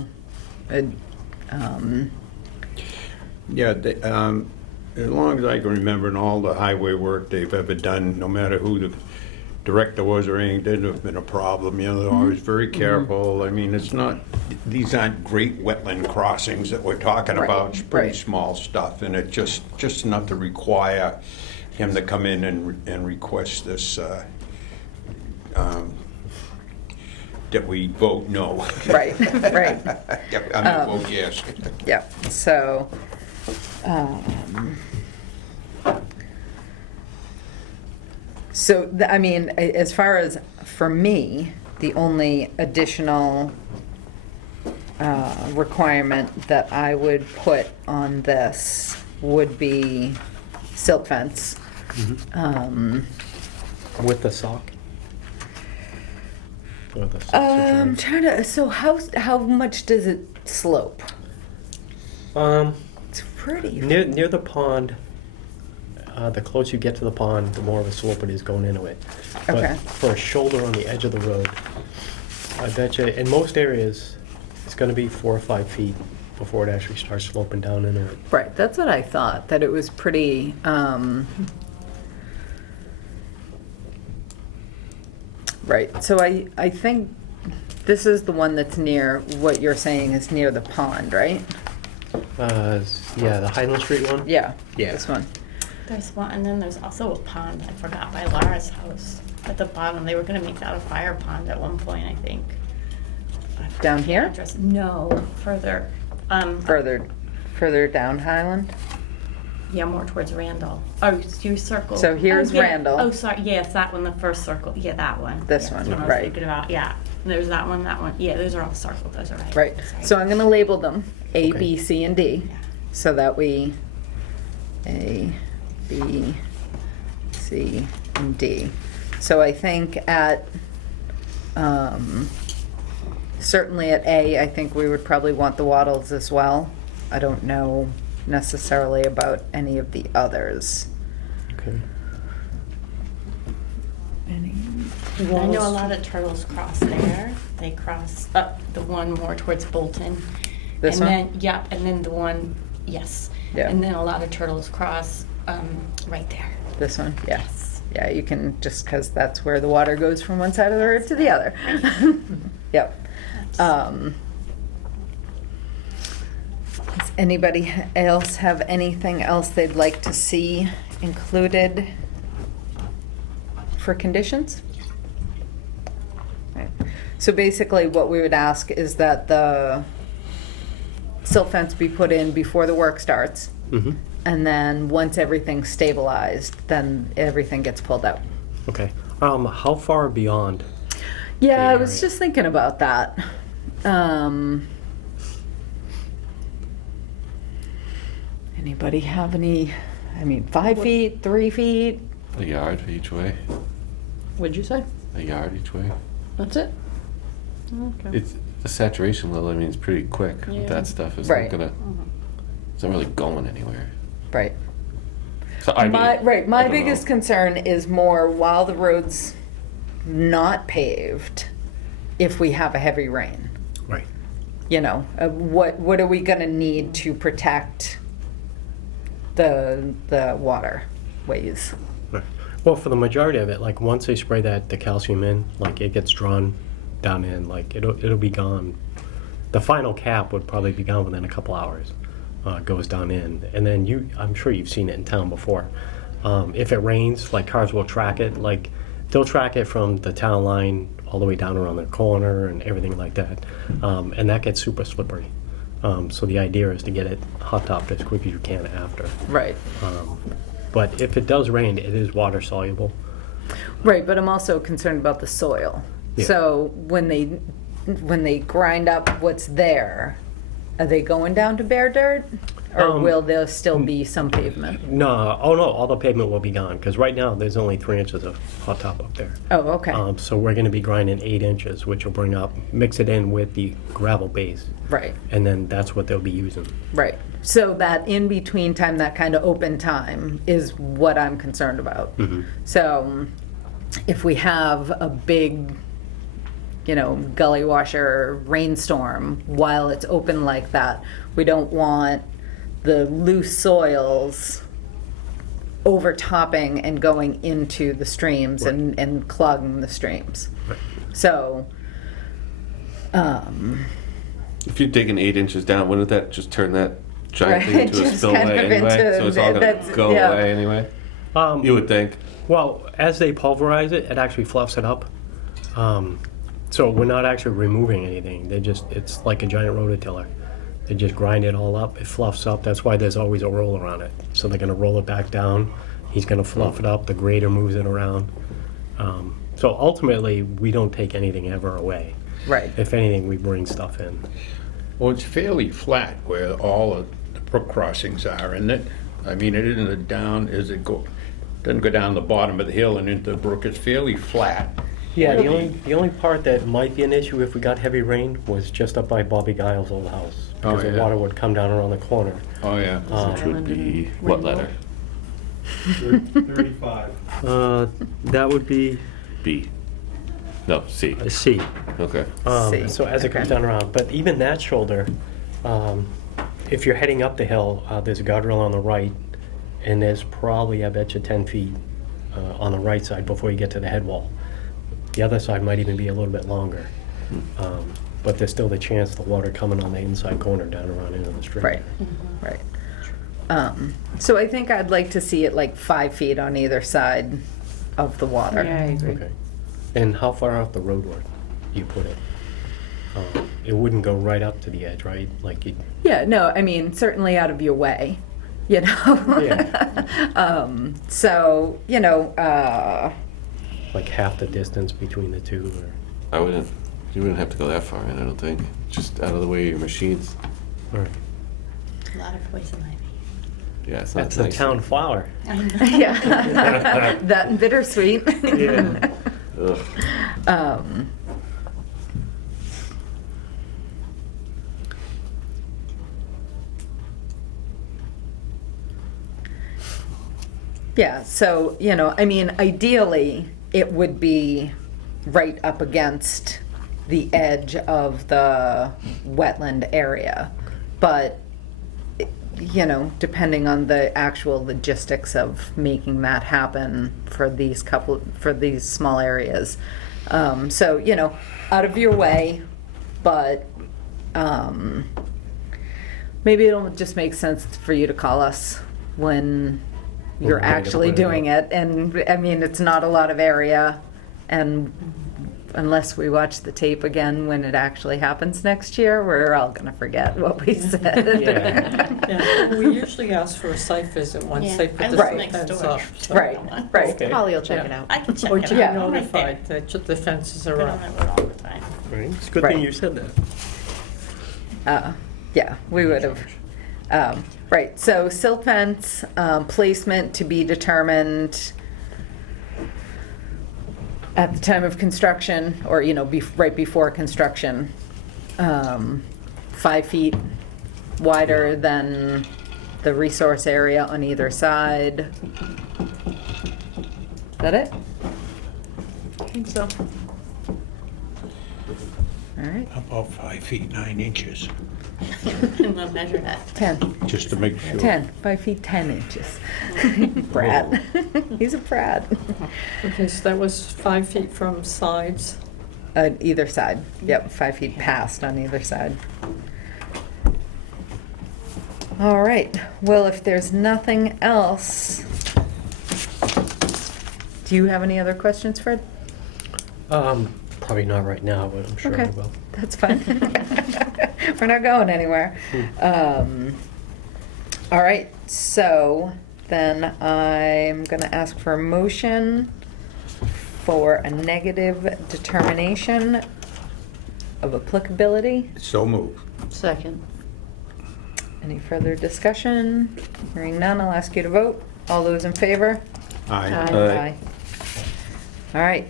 Yeah, as long as I can remember in all the highway work they've ever done, no matter who the director was or anything, there'd have been a problem, you know, they're always very careful. I mean, it's not, these aren't great wetland crossings that we're talking Right, about, it's pretty right. small stuff, and it just enough to require him to come in and request this, that we vote no. right, right. I mean, vote yes. Yeah, so, I mean, as far as, for me, the only additional requirement that I would put on this would be silt fence. With the sock? With the sock I'm situation. trying to, so how much does it slope? It's pretty. Near the pond, the closer you get to the pond, the more of a slope it is going into it. Okay. But for a shoulder on the edge of the road, I bet you, in most areas, it's gonna be 4 or 5 feet before it actually starts sloping down into it. Right, that's what I thought, that it was pretty, right, so I think this is the one that's near, what you're saying is near the pond, right? Yeah, the Highland Street one? Yeah, Yeah. this one. There's one, and then there's also a pond I forgot by Laura's house at the bottom. They were gonna make that a fire pond at one point, I think. Down here? Address- No, further. Further down Highland? Yeah, more towards Randall. Oh, you circled. So here's Oh, yeah. Randall. Oh, sorry. Yes, that one, the first circle. Yeah, that one. This Yeah, one, that's what I right. was thinking about. Yeah. And there's that one, that one. Yeah, those are all circled. Those are right. Right, Sorry. so I'm gonna label them A, Okay. B, C, and D, Yeah. so that we, A, B, C, and D. So I think at, certainly at A, I think we would probably want the wattles as well. I don't know necessarily about any of the others. Okay. Any? I know a lot of turtles cross there. They cross up the one more towards Bolton. This and one? Then, yep, and then the one, yes. Yeah. And then a lot of turtles cross right there. This one, yeah. Yes. Yeah, you can, just because that's where the water goes from one side of the road to the other. Yep. Does anybody else have anything else they'd like to see included for conditions? Right. So basically, what we would ask is that the silt fence be put in before the work starts. Mm-hmm. and then once everything's stabilized, then everything gets pulled out. Okay. How far beyond? Yeah, I was area. just thinking about that. Anybody have any, 5 feet, 3 feet? A yard each way. What'd you say? A yard each way. That's it? Okay. It's the saturation level. I mean, it's pretty quick. Yeah. That stuff is Right. not gonna. It's not really going anywhere. Right. So I mean, My I don't biggest know. concern is more while the road's not paved, if we have a heavy rain. Right. What are we gonna need to protect the waterways? Right. Well, for the majority of it, like once they spray the calcium in, like it gets drawn down in, like it'll be gone. The final cap would probably be gone within a couple hours. Goes down in, and then I'm sure you've seen it in town before. If it rains, like cars will track it, like they'll track it from the town line all the way down around the corner and everything like that, and that gets super slippery. So the idea is to get it hot topped as quick as you can after. Right. But if it does rain, it is water soluble. Right, but I'm also concerned about the soil. Yeah. So when they grind up what's there, are they going down to bare dirt? Or will there still be some pavement? No, all the pavement will be gone, because right now there's only 3 inches of hot top up there. Oh, okay. So we're gonna be grinding 8 inches, which will mix it in with the gravel base, Right, and then that's what they'll be using. right. So that in-between time, that kind of open time is what I'm concerned about. So if we have a big, gully washer rainstorm while it's open like that, we don't want the loose soils overtopping and going into the streams and clogging the streams. So, if you're digging 8 inches down, wouldn't that just turn that giant thing Right, into a just spillway kind of anyway? into- So it's all gonna that's- go yeah. away anyway. You would think. Well, as they pulverize it, it actually fluffs it up. So we're not actually removing anything. It's like a giant rototiller. They just grind it all up, it fluffs up. That's why there's always a roller on it. So they're gonna roll it back down. He's gonna fluff it up, the grader moves it around. So ultimately, we don't take anything ever away. right. If anything, we bring stuff in. Well, it's fairly flat where all of the brook crossings are, isn't it? I mean, it isn't doesn't go down the bottom of the hill and into the brook. It's fairly flat. Yeah, the only part that might be an issue if we got heavy rain was just up by Bobby Giles' old house. Oh, Because the yeah. water would come down around the corner. Oh, yeah. Which would be what letter? 35. That would be B. No, C. a C. Okay. C, So as it comes okay. down around, but even that shoulder, if you're heading up the hill, there's a guardrail on the right, and there's probably, I bet you, 10 feet on the right side before you get to the head wall. The other side might even be a little bit longer. But there's still the chance the water coming on the inside corner down around into the stream. Right, right. So I think I'd like to see it like 5 feet on either side of the water. Yeah, I agree. Okay. And how far off the roadway do you put it? It wouldn't go right up to the edge, right? Like you. Yeah, no, certainly out of your way, Yeah. So, Like half the distance between the two, or. You wouldn't have to go that far in, I don't think. Just out of the way of your machines. All right. A lot of poison ivy. Yeah, it's not That's the nice. town flower. I know. yeah. That and bittersweet. Yeah. Ugh. Yeah, so, ideally, it would be right up against the edge of the wetland area. But, depending on the actual logistics of making that happen for these small areas. So, out of your way, but maybe it'll just make sense for you to call us when you're When we're ready to actually put it doing up. it. And, it's not a lot of area, and unless we watch the tape again when it actually happens next year, we're all gonna forget what we said. Yeah, we usually ask for a site visit once Yeah, they I put the live next fence door, up. so Right, I don't right. Okay. Holly will check Yeah. it out. I can check Or it to out. be Yeah. I'm right there. notified that the fences are Been on up. that road all the time. Right? It's a good Right. thing you said that. Yeah, we would have. Right, so silt fence, placement to be determined at the time of construction, or, you know, right before construction. 5 feet wider than the resource area on either side. Is that it? I think so. All right, About 5 feet 9 inches, And we'll measure that. 10. just to make sure. 10, 5 feet 10 inches. Brad. He's a Brad. Okay, so that was 5 feet from sides. Either side. Yep, 5 feet past on either side. All right. Well, if there's nothing else, do you have any other questions, Fred? Probably not right now, but I'm sure I Okay, will. that's fine. We're not going anywhere. All right, so then I'm gonna ask for a motion for a negative determination of applicability. So moved. Second. Any further discussion? Hearing none, I'll ask you to vote. All those in favor? Aye. Aye. All right.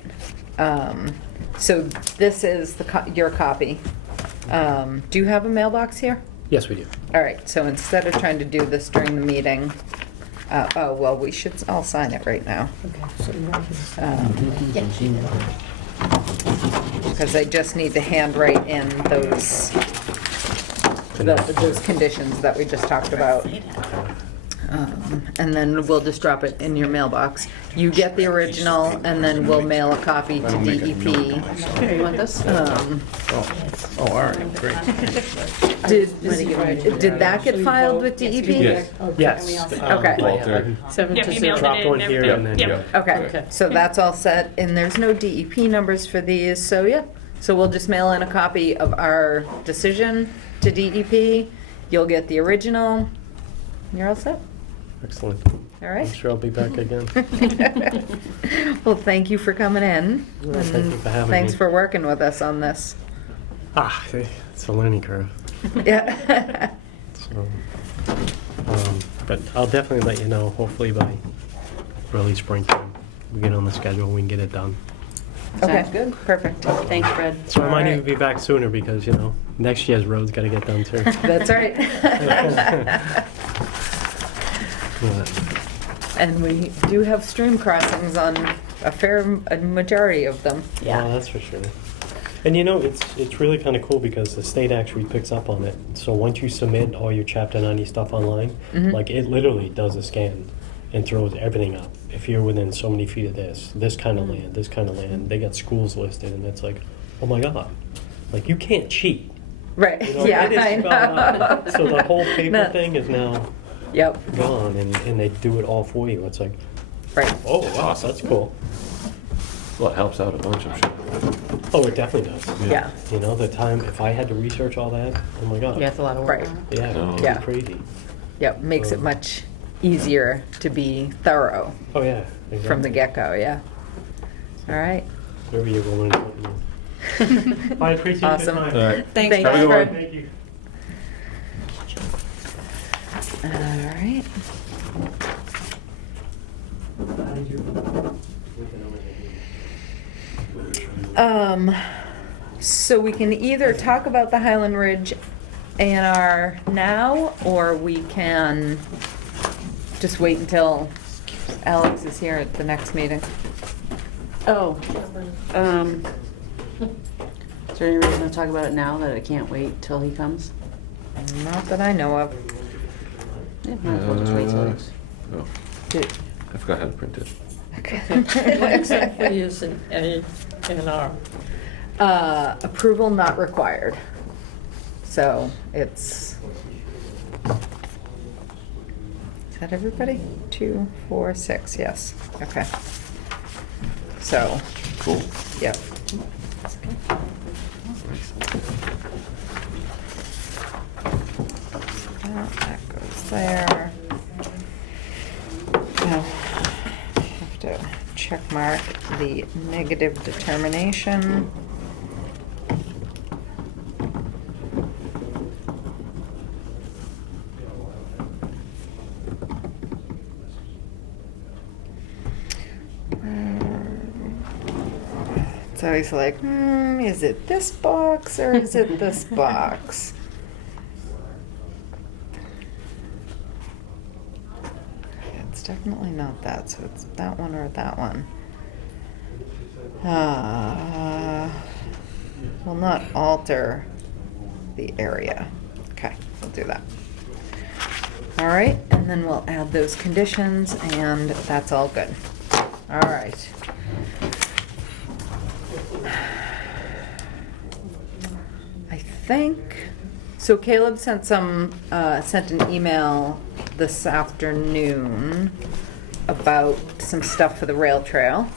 So this is your copy. Do you have a mailbox here? Yes, we do. All right, so instead of trying to do this during the meeting, oh, well, we should all sign it right now. Okay, so you want to- Yeah, she did. Because I just need to handwrite in those conditions that we just talked about. Say that. And then we'll just drop it in your mailbox. You get the original, and then we'll mail a copy to I'll make a note to DEP. myself. Here, you want this? Oh, all right, great. Did that get filed with DEP? Yes. Yes. Okay. Walter. 7 Yeah, to we 0. mailed Dropped it in one and here everything. and then, Yep. yeah. Okay, Okay. so that's all set, and there's no DEP numbers for these, so yeah. So we'll just mail in a copy of our decision to DEP. You'll get the original. You're all set, Excellent. all I'm right? sure I'll be back again. Well, thank you for coming in. Well, thank you and for having Thanks me. for working with us on this. It's a learning curve. Yeah. So, but I'll definitely let you know, hopefully by early springtime, we get on the schedule, we can get it done. Okay, Sounds good. perfect. Thanks, Fred. So I might Alright. even be back sooner because, next year's road's gotta get done too. That's right. Yeah. And we do have stream crossings on a majority of them. Well, that's for sure. And it's really kind of cool because the state actually picks up on it. So once you submit all your Chapter 90 stuff online, Mhm. like it literally does a scan and throws everything up. If you're within so many feet of this kind of land, this kind of land, they got schools listed, and it's like, oh my God, like you can't cheat. Right, You know, yeah, it is I spelled out. know. So the whole paper No. thing is now Yep, gone, and they do it all for you. It's like, right. oh wow, that's cool. Well, it helps out a bunch, I'm sure. Oh, it definitely does. Yeah. The time, if I had to research all that, oh my God. Yeah, it's a lot of work. Right. Yeah, No. it'd Yeah. be crazy. Yep, makes it much easier to be thorough Oh, yeah. from the exactly. get-go, yeah. All right. Maybe you will learn something new. I appreciate your Awesome. time. All right. Thanks, Have a good Fred. one. Thank you. All right. So we can either talk about the Highland Ridge A&R now, or we can just wait until Alex is here at the next meeting. Oh, is there any reason to talk about it now, that it can't wait till he comes? Not that I know of. Yeah, might as well just wait till he's. Oh, Did- I forgot how to print it. What exactly is an A&R? Approval not required. So it's, is that everybody? 2, 4, 6, yes, okay. So, Cool. yep. That goes there. Now, have to check mark the negative determination. It's always like, is it this box or is it this box? It's definitely not that, so it's that one or that one. Will not alter the area. Okay, we'll do that. All right, and then we'll add those conditions, and that's all good. All right. I think, so Caleb sent an email this afternoon about some stuff for the rail trail.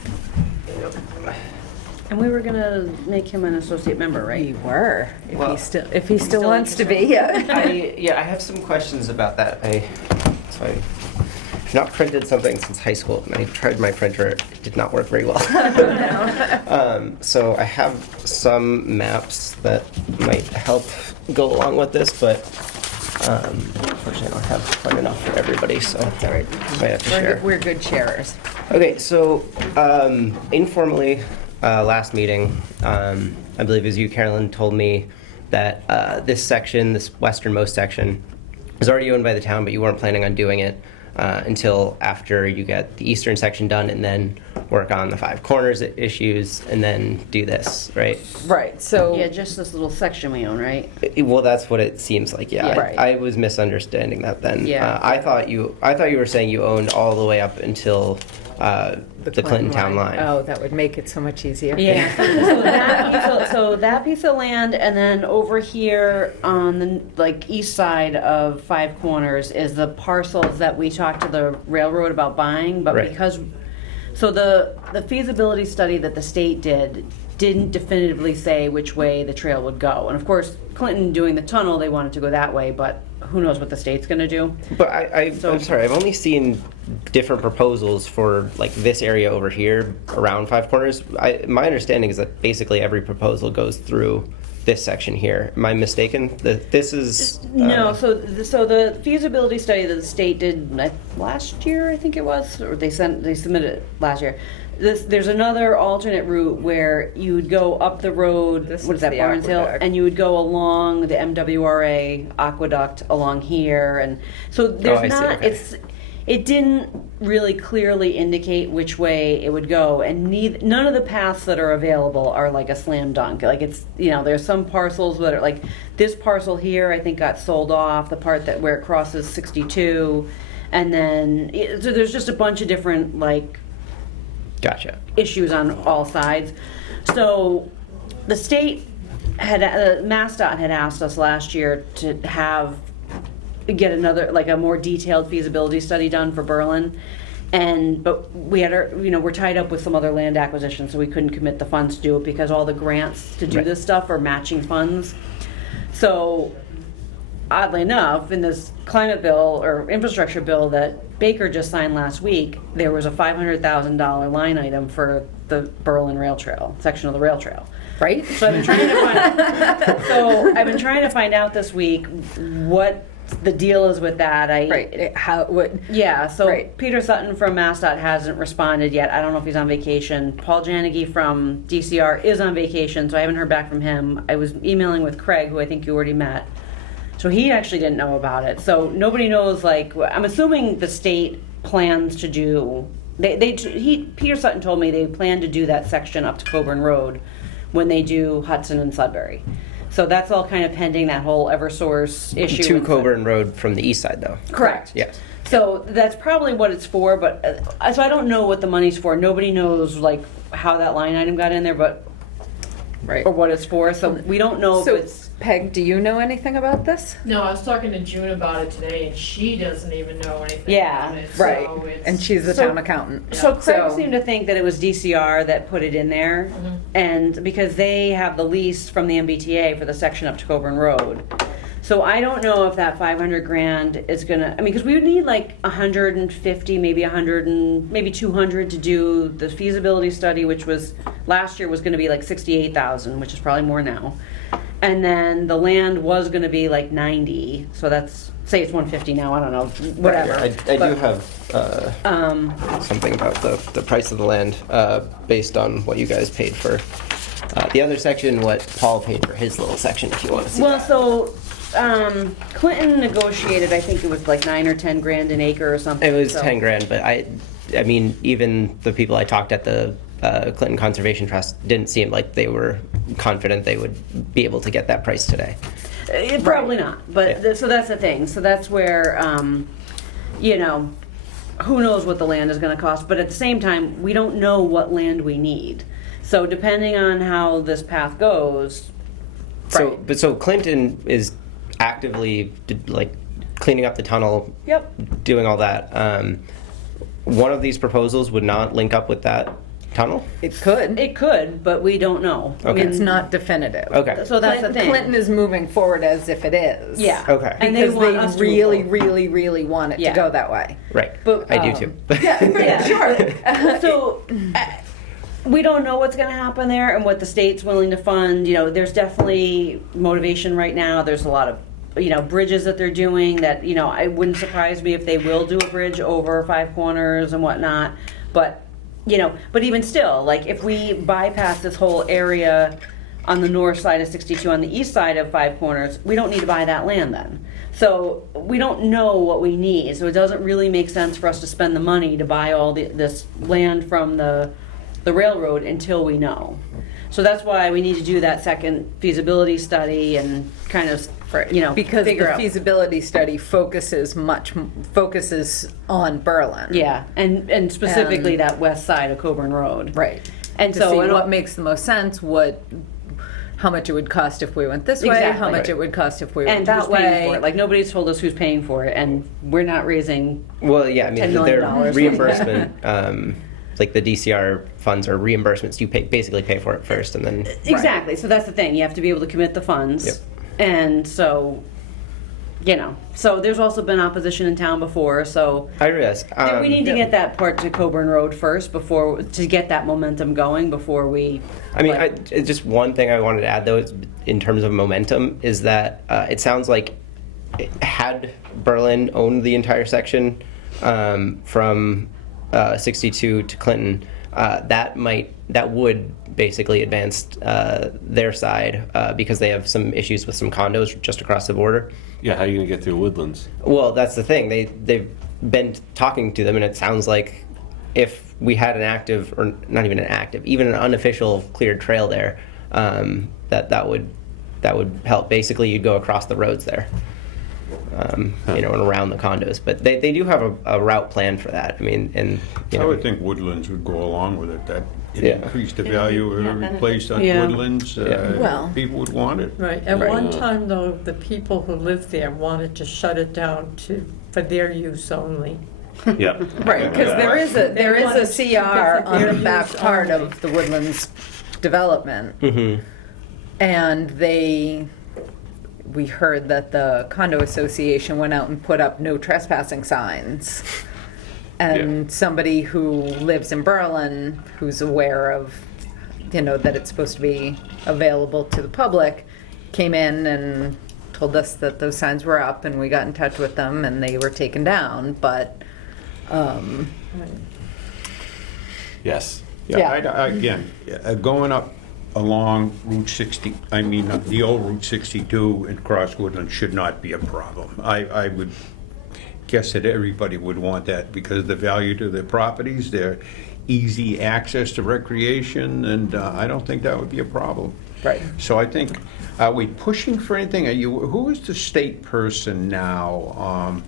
And we were gonna make him an associate member, right? We were, Well, if he still wants to be, yeah. I have some questions about that. I've not printed something since high school, and I tried my printer. It did not work very well. So I have some maps that might help go along with this, but unfortunately I don't have quite enough for everybody, so That's all right. might have to share. We're good sharers. Okay, so informally, last meeting, I believe it was you, Carolyn, told me that this section, this westernmost section, is already owned by the town, but you weren't planning on doing it until after you get the eastern section done, and then work on the Five Corners issues, and then do this, right? Right, so. Yeah, just this little section we own, right? Well, that's what it seems like. Yeah, Yeah. Right. I was misunderstanding that then. Yeah. I thought you were saying you owned all the way up until the Clinton Town line. Oh, that would make it so much easier. Yeah, so that piece of land, and then over here on the east side of Five Corners is the parcels that we talked to the railroad about buying, but Right. because, so the feasibility study that the state didn't definitively say which way the trail would go. And of course, Clinton doing the tunnel, they wanted to go that way, but who knows what the state's gonna do. But I'm sorry, I've only seen different proposals for like this area over here around Five Corners. My understanding is that basically every proposal goes through this section here. Am I mistaken? This is No, so the feasibility study that the state did last year, I think it was, or they submitted it last year. There's another alternate route where you would go up the road, This what is is that, the Barnes Hill? aqueduct. And you would go along the MWRA aqueduct along here, and so there's I see, not, okay. it didn't really clearly indicate which way it would go, and none of the paths that are available are like a slam dunk. Like it's, there's some parcels that are like, this parcel here I think got sold off, the part where it crosses 62, and then, so there's just a bunch of different Gotcha. issues on all sides. So the state MassDOT had asked us last year to get another, a more detailed feasibility study done for Berlin. But we had we're tied up with some other land acquisition, so we couldn't commit the funds to do it because all the grants to do Right. this stuff are matching funds. So oddly enough, in this climate bill or infrastructure bill that Baker just signed last week, there was a $500,000 line item for the Berlin Rail Trail, section of the rail trail. Right? So I've been trying to find out this week what the deal is with that. Right, Yeah, so Right. Peter Sutton from MassDOT hasn't responded yet. I don't know if he's on vacation. Paul Janegy from DCR is on vacation, so I haven't heard back from him. I was emailing with Craig, who I think you already met. So he actually didn't know about it. So nobody knows, I'm assuming the state plans to do, Peter Sutton told me they plan to do that section up to Coburn Road when they do Hudson and Sudbury. So that's all kind of pending that whole Eversource issue. To with- Coburn Road from the east side, though. Correct. Yes. So that's probably what it's for, but, so I don't know what the money's for. Nobody knows, how that line item got in there, but Right. or what it's for, so we don't know if So, it's, Peg, do you know anything about this? No, I was talking to June about it today, and she doesn't even know anything Yeah, about it. Right, So it's, and she's the So- town accountant. so Craig So- seemed to think that it was DCR that put it in there, and because they have the lease from the MBTA for the section up to Coburn Road. So I don't know if that 500 grand is gonna, I mean, because we would need like 150, maybe 100 and maybe 200 to do the feasibility study, which was, last year was gonna be like 68,000, which is probably more now. And then the land was gonna be like 90, so that's, say it's 150 now, I don't know, whatever. I do But, have something about the price of the land based on what you guys paid for the other section, what Paul paid for his little section, if you want to see Well, that. so, Clinton negotiated, I think it was like 9 or 10 grand an acre or something. It was so- 10 grand, but I mean, even the people I talked at the Clinton Conservation Trust didn't seem like they were confident they would be able to get that price today. Probably not, but, Yeah. so that's the thing, so that's where, you know, who knows what the land is gonna cost, but at the same time, we don't know what land we need. So depending on how this path goes, So, so Clinton is actively like cleaning up the tunnel, yep, doing all that. One of these proposals would not link up with that tunnel. It could. it could, but we don't know. I Okay. mean, It's not definitive. Okay. So that's the thing. Clinton is moving forward as if it is. Yeah. Okay. And they Because want us they to move really, forward. really, really want it Yeah. to go that way. Right. But, I do too. Yeah, sure. So, we don't know what's gonna happen there and what the state's willing to fund. You know, there's definitely motivation right now. There's a lot of, you know, bridges that they're doing that, you know, it wouldn't surprise me if they will do a bridge over Five Corners and whatnot. But, you know, but even still, like, if we bypass this whole area on the north side of 62, on the east side of Five Corners, we don't need to buy that land then. So we don't know what we need, so it doesn't really make sense for us to spend the money to buy all this land from the railroad until we know. So that's why we need to do that second feasibility study and kind of, you know, Because figure the out. feasibility study focuses on Berlin. Yeah, and specifically And- that west side of Coburn Road. Right. And To so, see and what makes the most sense, how much it would cost if we went this way, how Exactly. much it would cost if we went and that who's paying for way. it? Like, nobody's told us who's paying for it, and we're not raising. Well, yeah, I mean, $10 million their reimbursement, like the DCR funds or reimbursements, you basically pay for it first, and then Exactly. So that's the thing. You have to be able to commit the funds. Yep. And so, you know, so there's also been opposition in town before. So I realize. we need to get that part to Coburn Road first to get that momentum going before we. I mean, like- just one thing I wanted to add, though, is in terms of momentum, is that it sounds like had Berlin owned the entire section from 62 to Clinton, that would basically advance their side because they have some issues with some condos just across the border. Yeah, how are you gonna get through Woodlands? Well, that's the thing. They've been talking to them, and it sounds like if we had an active, or not even an active, even an unofficial cleared trail there, that would help. Basically, you'd go across the roads there, and around the condos. But they do have a route plan for that. I mean, and I would think Woodlands would go along with it, that it Yeah. increased the value of every place on Yeah. Woodlands. Yeah. Well- People would want it. Right, at Right. one time though, the people who lived there wanted to shut it down for their use only. Yeah. Right, because there is They wanted a to CR on the keep it back for part their of the Woodlands development. Mhm. And we heard that the condo association went out and put up no trespassing signs. And somebody who lives in Berlin, who's aware of, that it's supposed to be available to the public, came in and told us that those signs were up, and we got in touch with them and they were taken down, but, Yes. Yeah, again, going up along Route 60, the old Route 62 and across Woodland should not be a problem. I would guess that everybody would want that because of the value to their properties, their easy access to recreation, and I don't think that would be a problem. right. So I think, are we pushing for anything? Who is the state person now,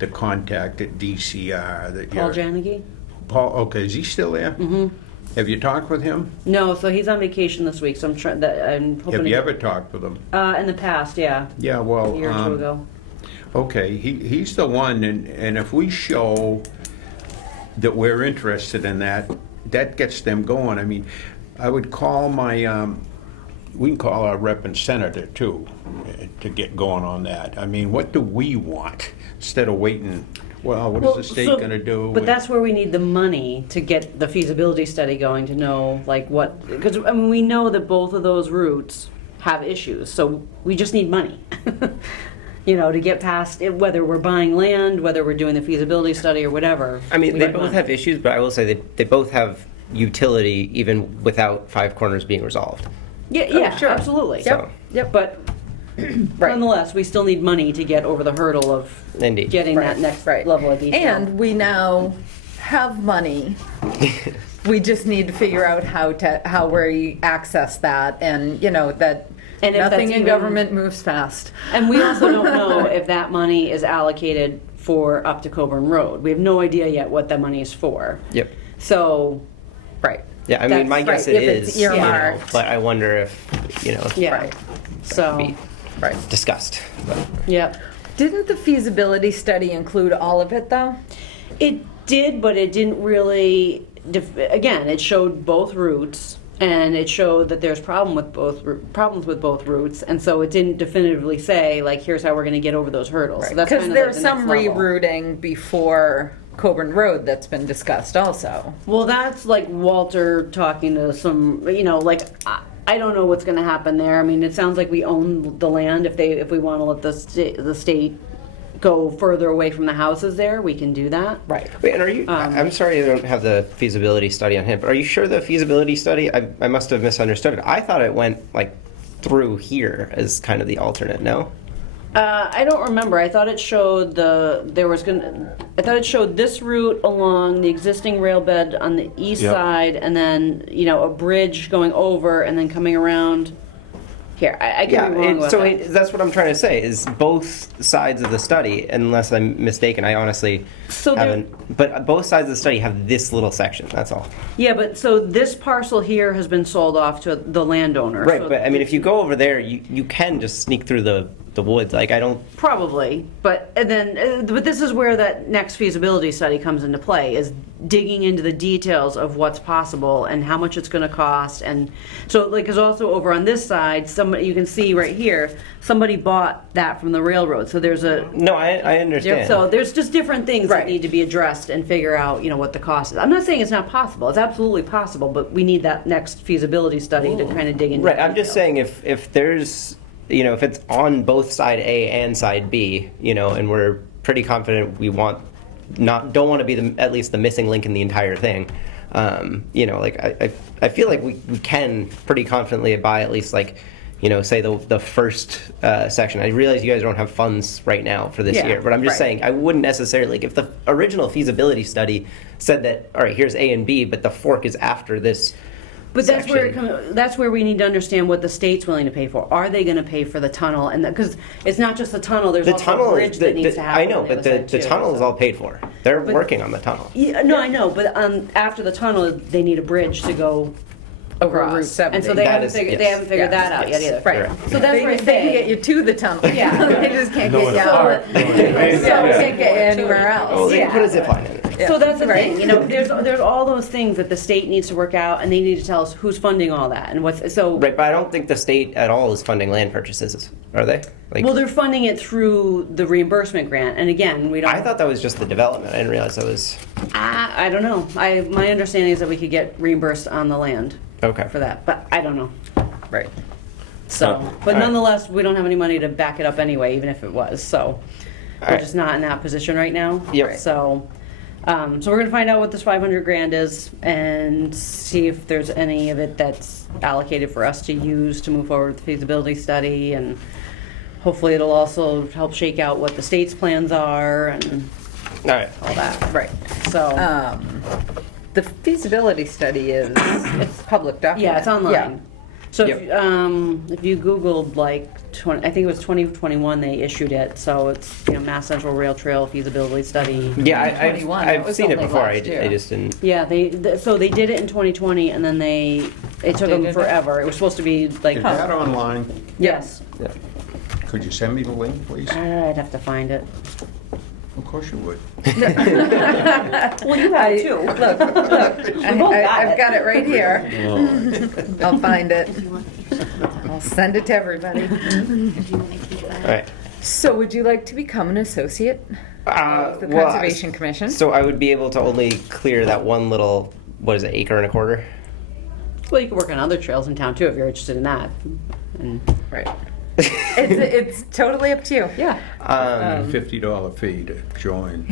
to contact at DCR that Paul you're? Janegy? Paul, okay, is he still there? Mm-hmm. Have you talked with him? No, so he's on vacation this week, so I'm hoping Have to you get- ever talked with him? In the past, yeah, Yeah, a well, year or two ago. okay, he's the one, and if we show that we're interested in that, that gets them going. I mean, I would call my, we can call our rep and senator too, to get going on that. I mean, what do we want, instead of waiting, well, what is the state gonna do? But that's where we need the money to get the feasibility study going, to know like what, because I mean, we know that both of those routes have issues, so we just need money. You know, to get past it, whether we're buying land, whether we're doing the feasibility study or whatever. I mean, we they need both money. have issues, but I will say that they both have utility even without Five Corners being resolved. Yeah, sure. absolutely. So- Yep, but nonetheless, we still need money to get over the hurdle of Indeed. getting that next level of detail. And we now have money. We just need to figure out how we access that, and, you know, that And if nothing that's in even- government moves fast. And we also don't know if that money is allocated for up to Coburn Road. We have no idea yet what that money is for. Yep. So, Right. Yeah, I mean, my That's guess right, it if it's is, you know, earmarked. but I wonder if, you know, yeah. Right. So, be discussed. But yep. Didn't the feasibility study include all of it, though? It did, but it didn't really, again, it showed both routes, and it showed that there's problems with both routes, and so it didn't definitively say, like, here's how we're going to get over those hurdles. So that's Because kind of there's like the some next level. rerouting before Coburn Road that's been discussed also. Well, that's like Walter talking to some, you know, like, I don't know what's going to happen there. I mean, it sounds like we own the land. If we want to let the state go further away from the houses there, we can do that. Right. wait, and are you? I'm sorry, I don't have the feasibility study on hand. But are you sure the feasibility study? I must have misunderstood it. I thought it went like through here as kind of the alternate. No. I don't remember. I thought it showed I thought it showed this route along the existing rail bed on the east Yep. side, and then, you know, a bridge going over and then coming around here. I could be wrong about that. That's what I'm trying to say. Is both sides of the study, unless I'm mistaken, I honestly So there- haven't. But both sides of the study have this little section. That's all. Yeah, but so this parcel here has been sold off to the landowner. Right, so but I mean, if you go over there, you can just sneak through the woods. Like, I don't. Probably, but this is where that next feasibility study comes into play, is digging into the details of what's possible and how much it's going to cost. And so, like, because also over on this side, somebody, you can see right here, somebody bought that from the railroad. So there's a No, I understand. so there's just different things Right. that need to be addressed and figure out, you know, what the cost is. I'm not saying it's not possible; it's absolutely possible, but we need that next feasibility study to kind of dig into. Right, the I'm just details. saying if there's, you know, if it's on both side A and side B, you know, and we're pretty confident we don't want to be at least the missing link in the entire thing. You know, like I feel like we can pretty confidently buy at least, like, you know, say the first section. I realize you guys don't have funds right now for this Yeah, year, but I'm just right. saying I wouldn't necessarily, like, if the original feasibility study said that, all right, here's A and B, but the fork is after this. But that's where section. that's where we need to understand what the state's willing to pay for. Are they going to pay for the tunnel? And because it's not just the tunnel, there's The also tunnel, a bridge that needs to happen. I know, on but the other the side, too, tunnel is so. all paid for. They're But- working on the tunnel. Yeah, no, I know, but after the tunnel, they need a bridge to go Over across. Route 70. And so they That haven't is- figured yes. they haven't figured Yes. that out Yes. yet either. Right. Correct. So that's They where I can say get you to the tunnel. Yeah. They just can't No, get you it's out. hard. They can't get you anywhere Oh, else. they Yeah. can put a zip line in it. Yeah. So that's the Right. thing, you know, there's all those things that the state needs to work out, and they need to tell us who's funding all that and what's so. Right, but I don't think the state at all is funding land purchases, are they? Like, Well, they're funding it through the reimbursement grant, and again, we don't. I thought that was just the development. I didn't realize that was. I don't know. My understanding is that we could get reimbursed on the land Okay. for that, but I don't know. Right. So, but all right. nonetheless, we don't have any money to back it up anyway, even if it was. So we're right. just not in that position right now. Yep. So, so we're gonna find out what this 500 grand is and see if there's any of it that's allocated for us to use to move forward with the feasibility study, and hopefully it'll also help shake out what the state's plans are and All right. all that. Right. So, The feasibility study it's public document. yeah, it's online. So Yep. if you Googled like I think it was 2021 they issued it, so it's, Mass Central Rail Trail feasibility study. Yeah, 21, that I've was seen it only before. last year. I just didn't. Yeah, so they did it in 2020, and then it took Updated them it? forever. It was supposed to be like, Is that online? yes. Yeah. Could you send me the link, please? I'd have to find it. Of course you would. Well, you have it too. Look, both got I've it. got it right here. Oh. I'll find it. I'll send it to everybody. If you want to keep that. All right. So would you like to become an associate of the Well, Conservation Commission? So I would be able to only clear that one little, what is it, acre and a quarter? Well, you could work on other trails in town too if you're interested in that. And, Right. It's totally up to you. yeah. $50 fee to join.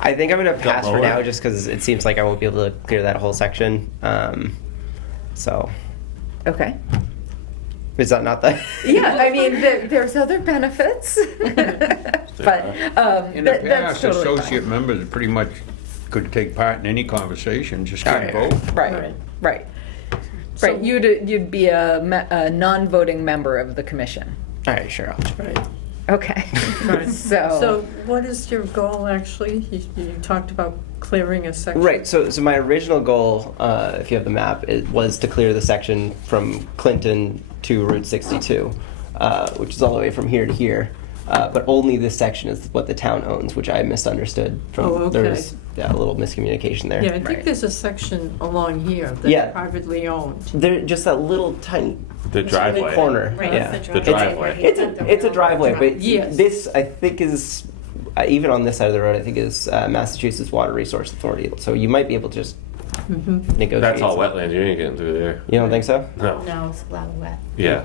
I think I'm gonna pass for lower. now, just because it seems like I won't be able to clear that whole section. So Okay. is that not the? Yeah, I mean, there's other benefits. But In the that's past, totally fine. associate members pretty much could take part in any conversation, just couldn't Alright. vote. Right, right. So- Right, you'd be a non-voting member of the commission. All right, sure. Right. Okay. So So, what is your goal, actually? You talked about clearing a section. Right. So my original goal, if you have the map, it was to clear the section from Clinton to Route 62, which is all the way from here to here. But only this section is what the town owns, which I misunderstood. Oh, There okay. was a little miscommunication there. Yeah, I think Right. there's a section along here Yeah. that's privately owned. There, just that little tiny The driveway. corner. Right, Yeah. it's The driveway. It's a driveway, but Yes. this I think is even on this side of the road. I think is Massachusetts Water Resource Authority. So you might be able to just negotiate. That's all something. wetlands. You ain't getting through there. You don't think so? No. No, it's a lot of wet. Yeah.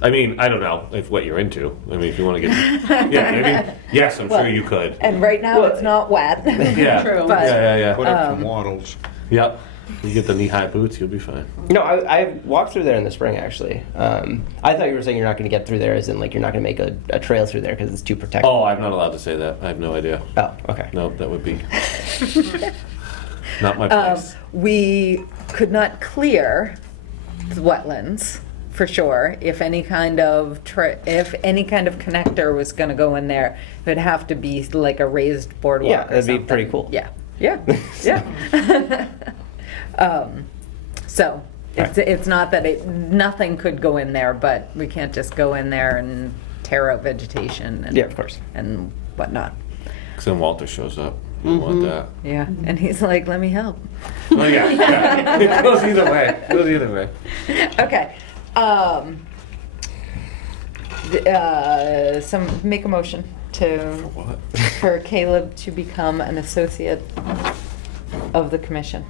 I mean, I don't know if what you're into. I mean, if you want to get, yeah. I mean, yes, I'm sure you could. and right now Well, it's not wet. Yeah. True. But- Yeah. Put up some wattles. Yep. You get the knee-high boots, you'll be fine. No, I walked through there in the spring actually. I thought you were saying you're not going to get through there, as in like you're not going to make a trail through there because it's too protected. Oh, I'm not allowed to say that. I have no idea. Oh, okay. No, that would be not my place. We could not clear the wetlands for sure. If any kind of connector was going to go in there, it would have to be like a raised boardwalk. Yeah, or that'd be something. pretty cool. Yeah, yeah, yeah. So it's not that nothing could go in there, but we can't just go in there and tear out vegetation and Yeah, of course. and whatnot. Because then Walter shows up. You don't want that. Yeah, and he's like, "Let me help." Oh yeah. It goes either way. It goes either way. Okay. Make a motion What? for Caleb to become an associate of the commission.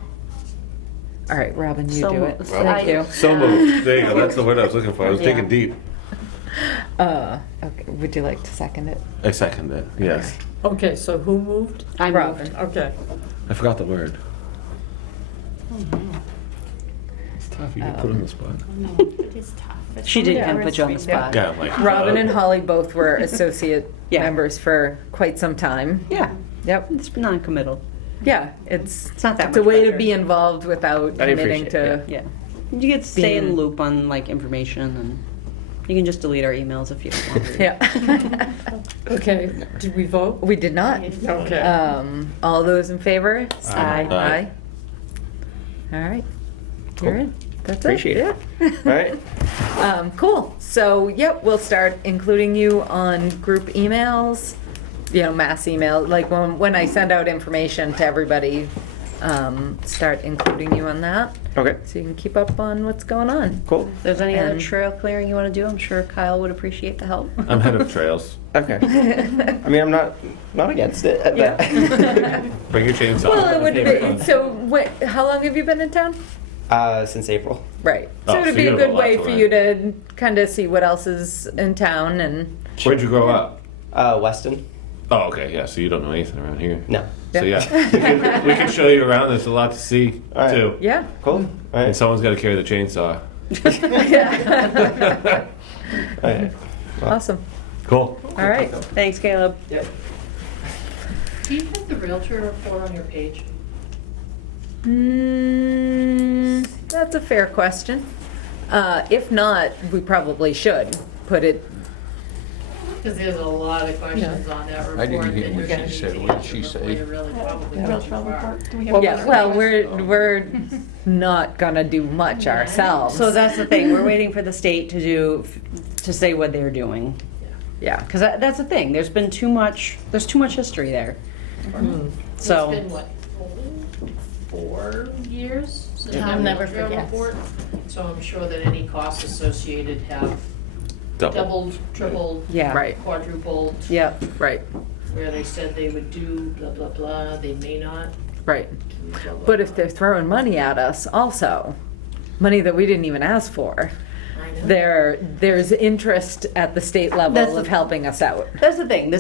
All right, Robin, you So- do it. so Thank you. So moved. There you go. That's the word I was looking for. I was Yeah. digging deep. Okay. Would you like to second it? I second it. Yes. Okay, so who moved? I Robin. moved. Okay. I forgot the word. It's tough. You get put on the spot. No, it is tough. It's She did one of kind of the put you on the worst spot. Yeah, I'm like. Robin and Holly both were associate Yeah. members for quite some time. Yeah, Yep. it's non-committal. Yeah, it's It's not that it's a much way to pressure. be involved without I committing appreciate to. it, Yeah. You get to stay in the Being- loop on like information, and you can just delete our emails if you don't want to. Yeah. Okay, did we vote? We did not. Okay. All those in favor? Aye. Aye. All right. Cool. You're in. That's Appreciate it. it. Yeah. All right. Cool. So, yep, we'll start including you on group emails, mass email. Like when I send out information to everybody, start including you on that. Okay. So you can keep up on what's going on. Cool. If there's any other And- trail clearing you want to do, I'm sure Kyle would appreciate the help. I'm head of trails. Okay. I mean, I'm not against it. but- Bring your chainsaw. Well, it would be, so how long have you been in town? Since April. Right. Oh, So it'd so be you a have a good lot way to for learn. you to kind of see what else is in town and. Where'd you grow up? Weston. Oh, okay. Yeah. So you don't know anything around here. No. So yeah, we can show you around. There's a lot to see All right. too. Yeah. Cool. All And right. someone's got to carry the chainsaw. Yeah. All right. Awesome. Cool. All right. Thanks, Caleb. Do you have the Realtor report on your page? That's a fair question. If not, we probably should put it, Because there's a lot of questions on that report. I didn't hear and what you're she gonna said. need to What did answer she before say? you really probably Real go too trail far. report. Do we have yeah, one? well, we're not gonna do much ourselves. So that's the thing, we're waiting for the state to say what they're doing. Yeah. Because that's the thing, there's too much history there. So. It's been, what, 4 years since Tom that never trail forgets. report? So I'm sure that any costs associated have Double. doubled, tripled, Yeah. Right, quadrupled, Yep. right, where they said they would do blah, blah, blah, they may not. right. Blah, blah, But if blah. they're throwing money at us also, money that we didn't even ask for, I know. there's interest at the state That's level the- of helping us out. That's the thing,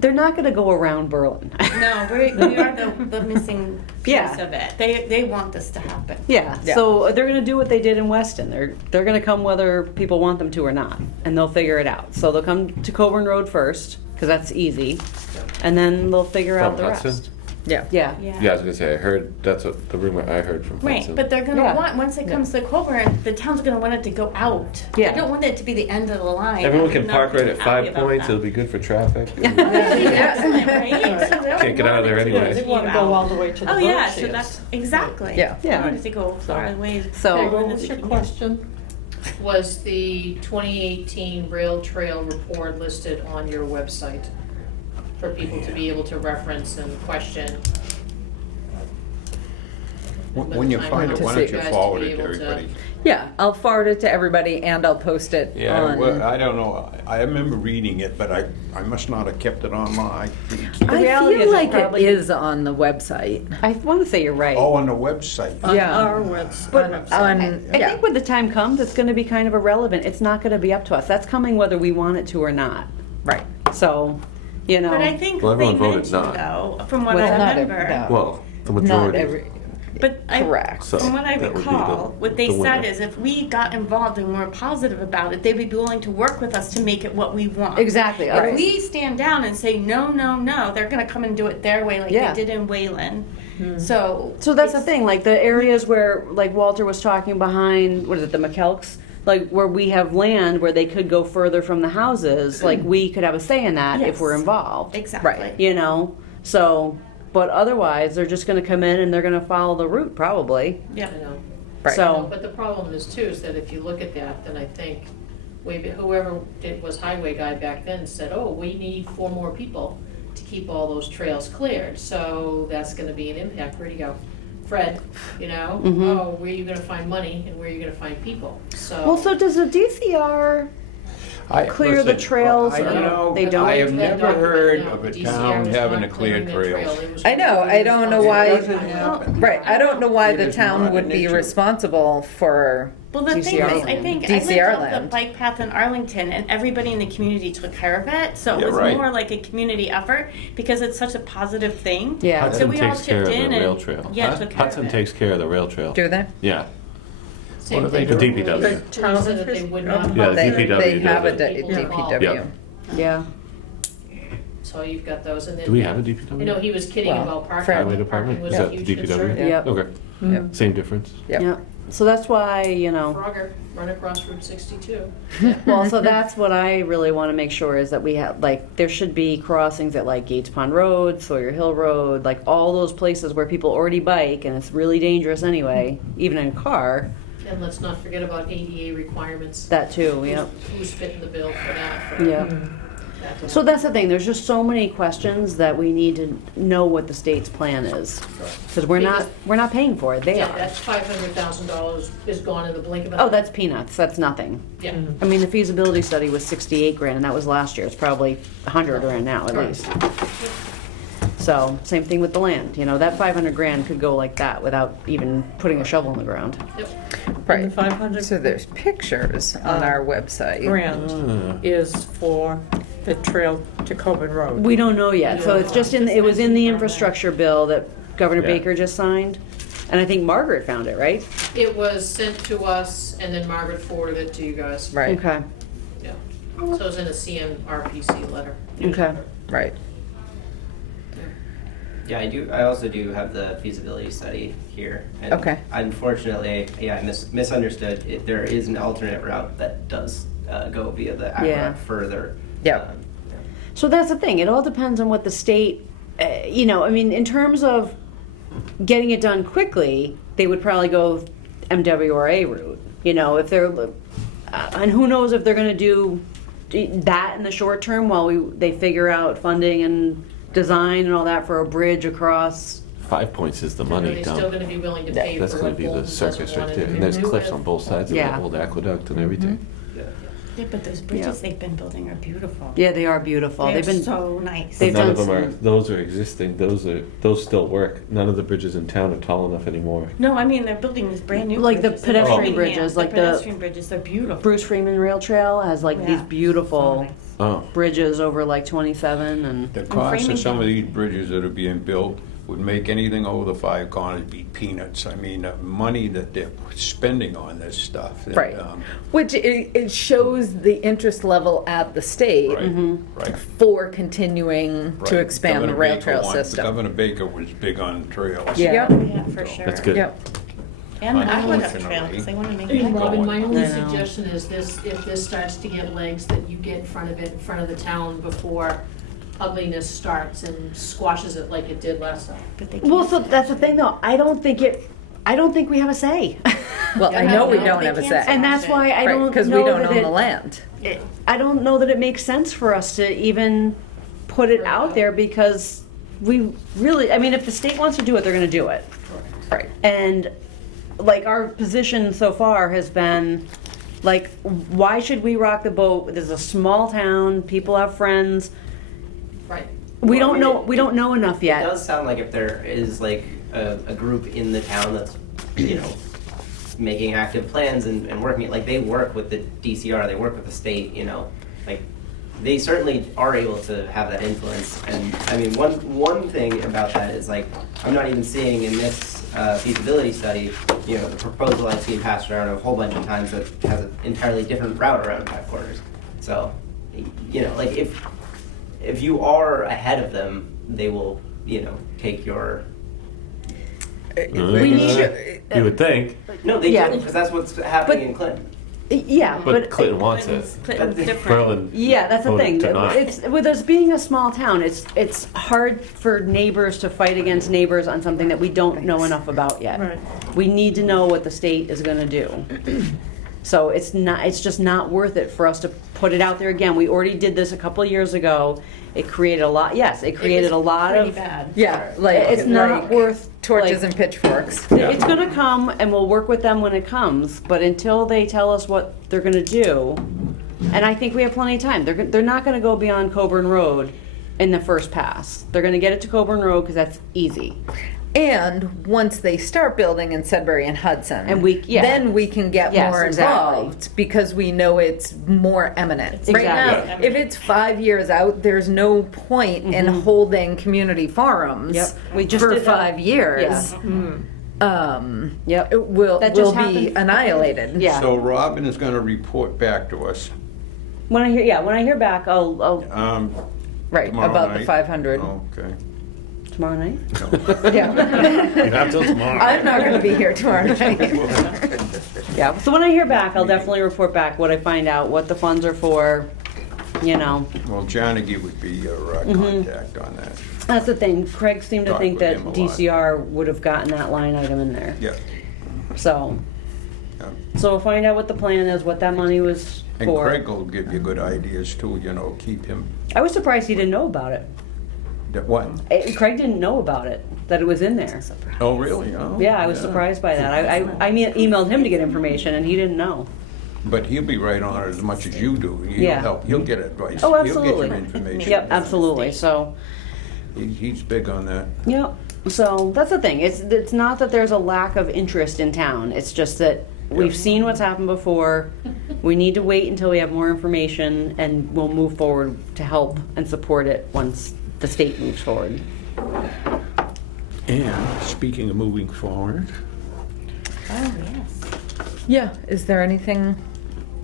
they're not gonna go around Berlin. No, we are the missing piece Yeah. of it. They want this to happen. Yeah, Yeah. so they're gonna do what they did in Weston. They're gonna come whether people want them to or not, and they'll figure it out. So they'll come to Coburn Road first, because that's easy, and then they'll figure out From the Hudson? rest. Yeah. Yeah. Yeah, I was gonna say, I heard, that's what the rumor I heard from Right, Hudson. but they're gonna Yeah. want, once it comes to Coburn, the town's gonna want it to go out. Yeah. They don't want it to be the end of the line. Everyone I'm can not park right really at happy 5 about points, that. it'll be good for traffic. Excellent, right? So they Can't get out of there want it to anyway. They be want to out. go all the way to the Oh, boat yeah, so sheds. that's, exactly. Yeah. Yeah. They want it to go far away. So- Okay, far what as was it your can get. question? Was the 2018 rail trail report listed on your website for people to be able to reference and question? When you find it, why don't you forward it to everybody? Yeah, I'll forward it to everybody and I'll post it Yeah, on. well, I don't know. I remember reading it, but I must not have kept it online. I reality feel is like it's probably- it is on the website. I want to say you're right. Oh, on the website. Yeah. Our website. But On, I yeah. think when the time comes, it's going to be kind of irrelevant. It's not going to be up to us. That's coming whether we want it to or not. Right. So, you know. But I think Well, they everyone voted mentioned not. though, from what Well, I not remember. no. Well, the Not majority. every, But correct. So, from what I that would be recall, the- what they the said winner. is if we got involved and were positive about it, they'd be willing to work with us to make it what we want. Exactly. If Right. we stand down and say no, no, no, they're gonna come and do it their way like Yeah. they did in Wayland. So. So that's the it's- thing, like the areas where, like Walter was talking behind, what is it, the McKelks? Like where we have land where they could go further from the houses, like we could have a say in that if Yes. we're involved. Exactly. Right. You know, so, but otherwise, they're just gonna come in and they're gonna follow the route probably. Yeah. You know. Right. So, But the problem is too, is that if you look at that, then I think whoever was highway guy back then said, oh, we need 4 more people to keep all those trails cleared. So that's gonna be an impact. Where'd he go? Fred, you know? Mhm. Oh, where are you gonna find money and where are you gonna find people? So. well, so does the DCR clear the trails, I, or know, they don't? I have That never heard document, of a DCR town was having not a cleared clearing the trail. trail. It was I know, I don't know why- It doesn't happen. Right, I don't know why It the is town not would an be issue. responsible for Well, the thing DCR is, I land. think I DCR went out the land. bike path in Arlington, and everybody in the community took care of it. So it Yeah, was right. more like a community effort because it's such a positive thing. Yeah. So Hudson we all takes care chipped of in the rail and trail. yeah, Huh? took care Hudson of it. takes care of the rail trail. Do they? Yeah. Same What do they thing. do? The DPW. The Police town said that they would not. Yeah, the They, DPW they have a does it. People involved. DPW. Yep. Yeah. So you've got those, and then. Do we have a DPW? You know, he was kidding Well, about parking. Fred. Highway Parking department? was Is a that huge DPW? concern. Yep. Okay. Yep. Same difference. Yep. Yeah. So that's why, you know. Frogger, run across Route 62. Well, so that's what I really want to make sure is that we have, like, there should be crossings at like Gates Pond Road, Sawyer Hill Road, like all those places where people already bike and it's really dangerous anyway, even in a car. And let's not forget about ADA requirements. That too, yep. Who's fitting the bill for that? for Yep. that to So that's the thing, there's just so many questions that we need to know what the state's plan is. Because we're not paying for it, they Yeah, are. that's $500,000 is gone in the blink of an eye. Oh, that's peanuts, that's nothing. Yeah. I mean, the feasibility study was 68 grand and that was last year, it's probably 100 grand now at least. So, same thing with the land, you know, that 500 grand could go like that without even putting a shovel in the ground. Yep. Right. And the 500 So there's pictures on our website. grand is for the trail to Coburn Road. We don't know yet, so it's just in, it was in the infrastructure bill that Governor Yeah. Baker just signed. And I think Margaret found it, right? It was sent to us, and then Margaret forwarded it to you guys. Right, Okay, Yeah. So it was in a CMRPC letter. okay. right. Yeah, I do. I also do have the feasibility study here. And Okay. Unfortunately, yeah, I misunderstood. There is an alternate route that does go via the Yeah. aqueduct further. Yep. So that's the thing. It all depends on what the state, I mean, in terms of getting it done quickly, they would probably go MWRA route. If they're, and who knows if they're going to do that in the short term while they figure out funding and design and all that for a bridge across. 5 Points is the Are money they still down. gonna be willing to pay That's for gonna what be the Bolton circus doesn't right want there. to And there's do cliffs with? on both sides of Yeah. the old aqueduct and everything. Yeah, but those bridges they've been building are beautiful. Yeah, they are beautiful. They're They've been so nice. They've None of done them are, some- those are existing, those still work. None of the bridges in town are tall enough anymore. No, I mean, they're building these brand new Like the bridges. They're pedestrian building bridges, the like the- pedestrian bridges, they're beautiful. Bruce Freeman Rail Trail has like these Yeah. beautiful So nice. Oh, bridges over like 27 and The cost of some of Framingham. these bridges that are being built would make anything over the 5 corners be peanuts. I mean, the money that they're spending on this stuff. that, Right. Which it shows the interest level at the state Right, right. for continuing to right. expand the Governor rail Baker trail wanted- system. Governor Baker was big on trails. Yeah. Yeah, for sure. that's good. Yep. And the aqueduct trail, Unfortunately. because they want to make Hey, that go. Robin, my only I know. suggestion is this, if this starts to get legs, that you get in front of it, in front of the town before ugliness starts and squashes it like it did last time. But they Well, can't so say that's the that. thing though. I don't think we have a say. Well, I know we No, don't they have a can't say. And that's why I don't Because we know don't that own it, the land. I don't know that it makes sense for us to even put it out there because we really, I mean, if the state wants to do it, they're gonna do it. Right. And like our position so far has been like, why should we rock the boat? This is a small town, people have friends. Right. We Well, I don't mean, know, we don't know enough It yet. does sound like if there is like a group in the town that's, making active plans and working it, like they work with the DCR, they work with the state, like they certainly are able to have that influence. And I mean, one thing about that is like, I'm not even seeing in this feasibility study, the proposal I've seen passed around a whole bunch of times that has an entirely different route around 5 Corners. So, like if you are ahead of them, they will, take your. We need- You would think, No, they Yeah. do, because that's what's happening in Clinton. Yeah, but Clinton wants it. Clinton's different. Berlin. Yeah, that's the voted thing. to not. It's with us being a small town. It's hard for neighbors to fight against neighbors on something that we don't know enough about yet. Right. We need to know what the state is going to do. So it's just not worth it for us to put it out there again. We already did this a couple of years ago. It created a lot. Yes, it created a lot Pretty of. bad. Yeah, like. It's not like worth torches like- and pitchforks. It's going to come, and we'll work with them when it comes. But until they tell us what they're going to do, and I think we have plenty of time. They're not going to go beyond Coburn Road in the first pass. They're going to get it to Coburn Road because that's easy. And once they start building in Sudbury and Hudson, And then we can get Yes, more exactly. involved because we know it's more eminent. Right Exactly. now, if it's 5 years out, there's no point in holding community forums Yep. We just for did that. 5 years. Yeah. Yep. It will That just be happened. annihilated. Yeah. So Robin is gonna report back to us, When I hear back, I'll Right, tomorrow about the night. 500. Okay. tomorrow night. Yeah. You have till tomorrow. I'm not going to be here tomorrow night. Yeah. So when I hear back, I'll definitely report back what I find out, what the funds are for. Well, Janagi would be your contact on that. That's the thing. Craig seemed to Talk think with that him a lot. DCR would have gotten that line item in there. Yeah. So, Yeah. so we'll find out what the plan is, what that money was And for. Craig will give you good ideas too, keep him, I was surprised he didn't know about it. that what? Craig didn't know about it, that it was in there. Oh, really? Oh, Yeah, I was surprised by that. I emailed him to get information, and he didn't know. But he'll be right on it as much as you do. He'll Yeah. help, he'll get advice. Oh, He'll absolutely. get you information. Yep, absolutely. So, He's big on that. yep. So that's the thing. It's not that there's a lack of interest in town. It's just that we've seen what's happened before. We need to wait until we have more information, and we'll move forward to help and support it once the state moves forward. And speaking of moving forward, Oh, yes. Yeah, is there anything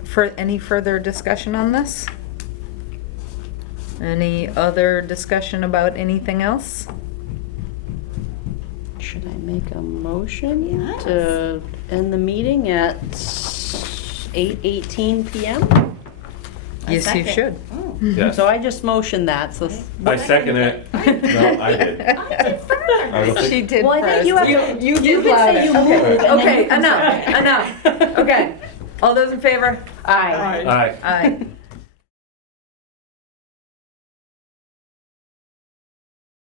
for any further discussion on this? Any other discussion about anything else? Should I make a motion to end the meeting at 8:18 PM? Yes, you second. should. Oh. Yes. So I just motioned that, so. I second it. No, I did. I don't think- She did Well, I think you have to. You did can say you louder. move, and then Okay, you can enough, second. enough. Okay. All those in favor? Aye. Aye. Aye.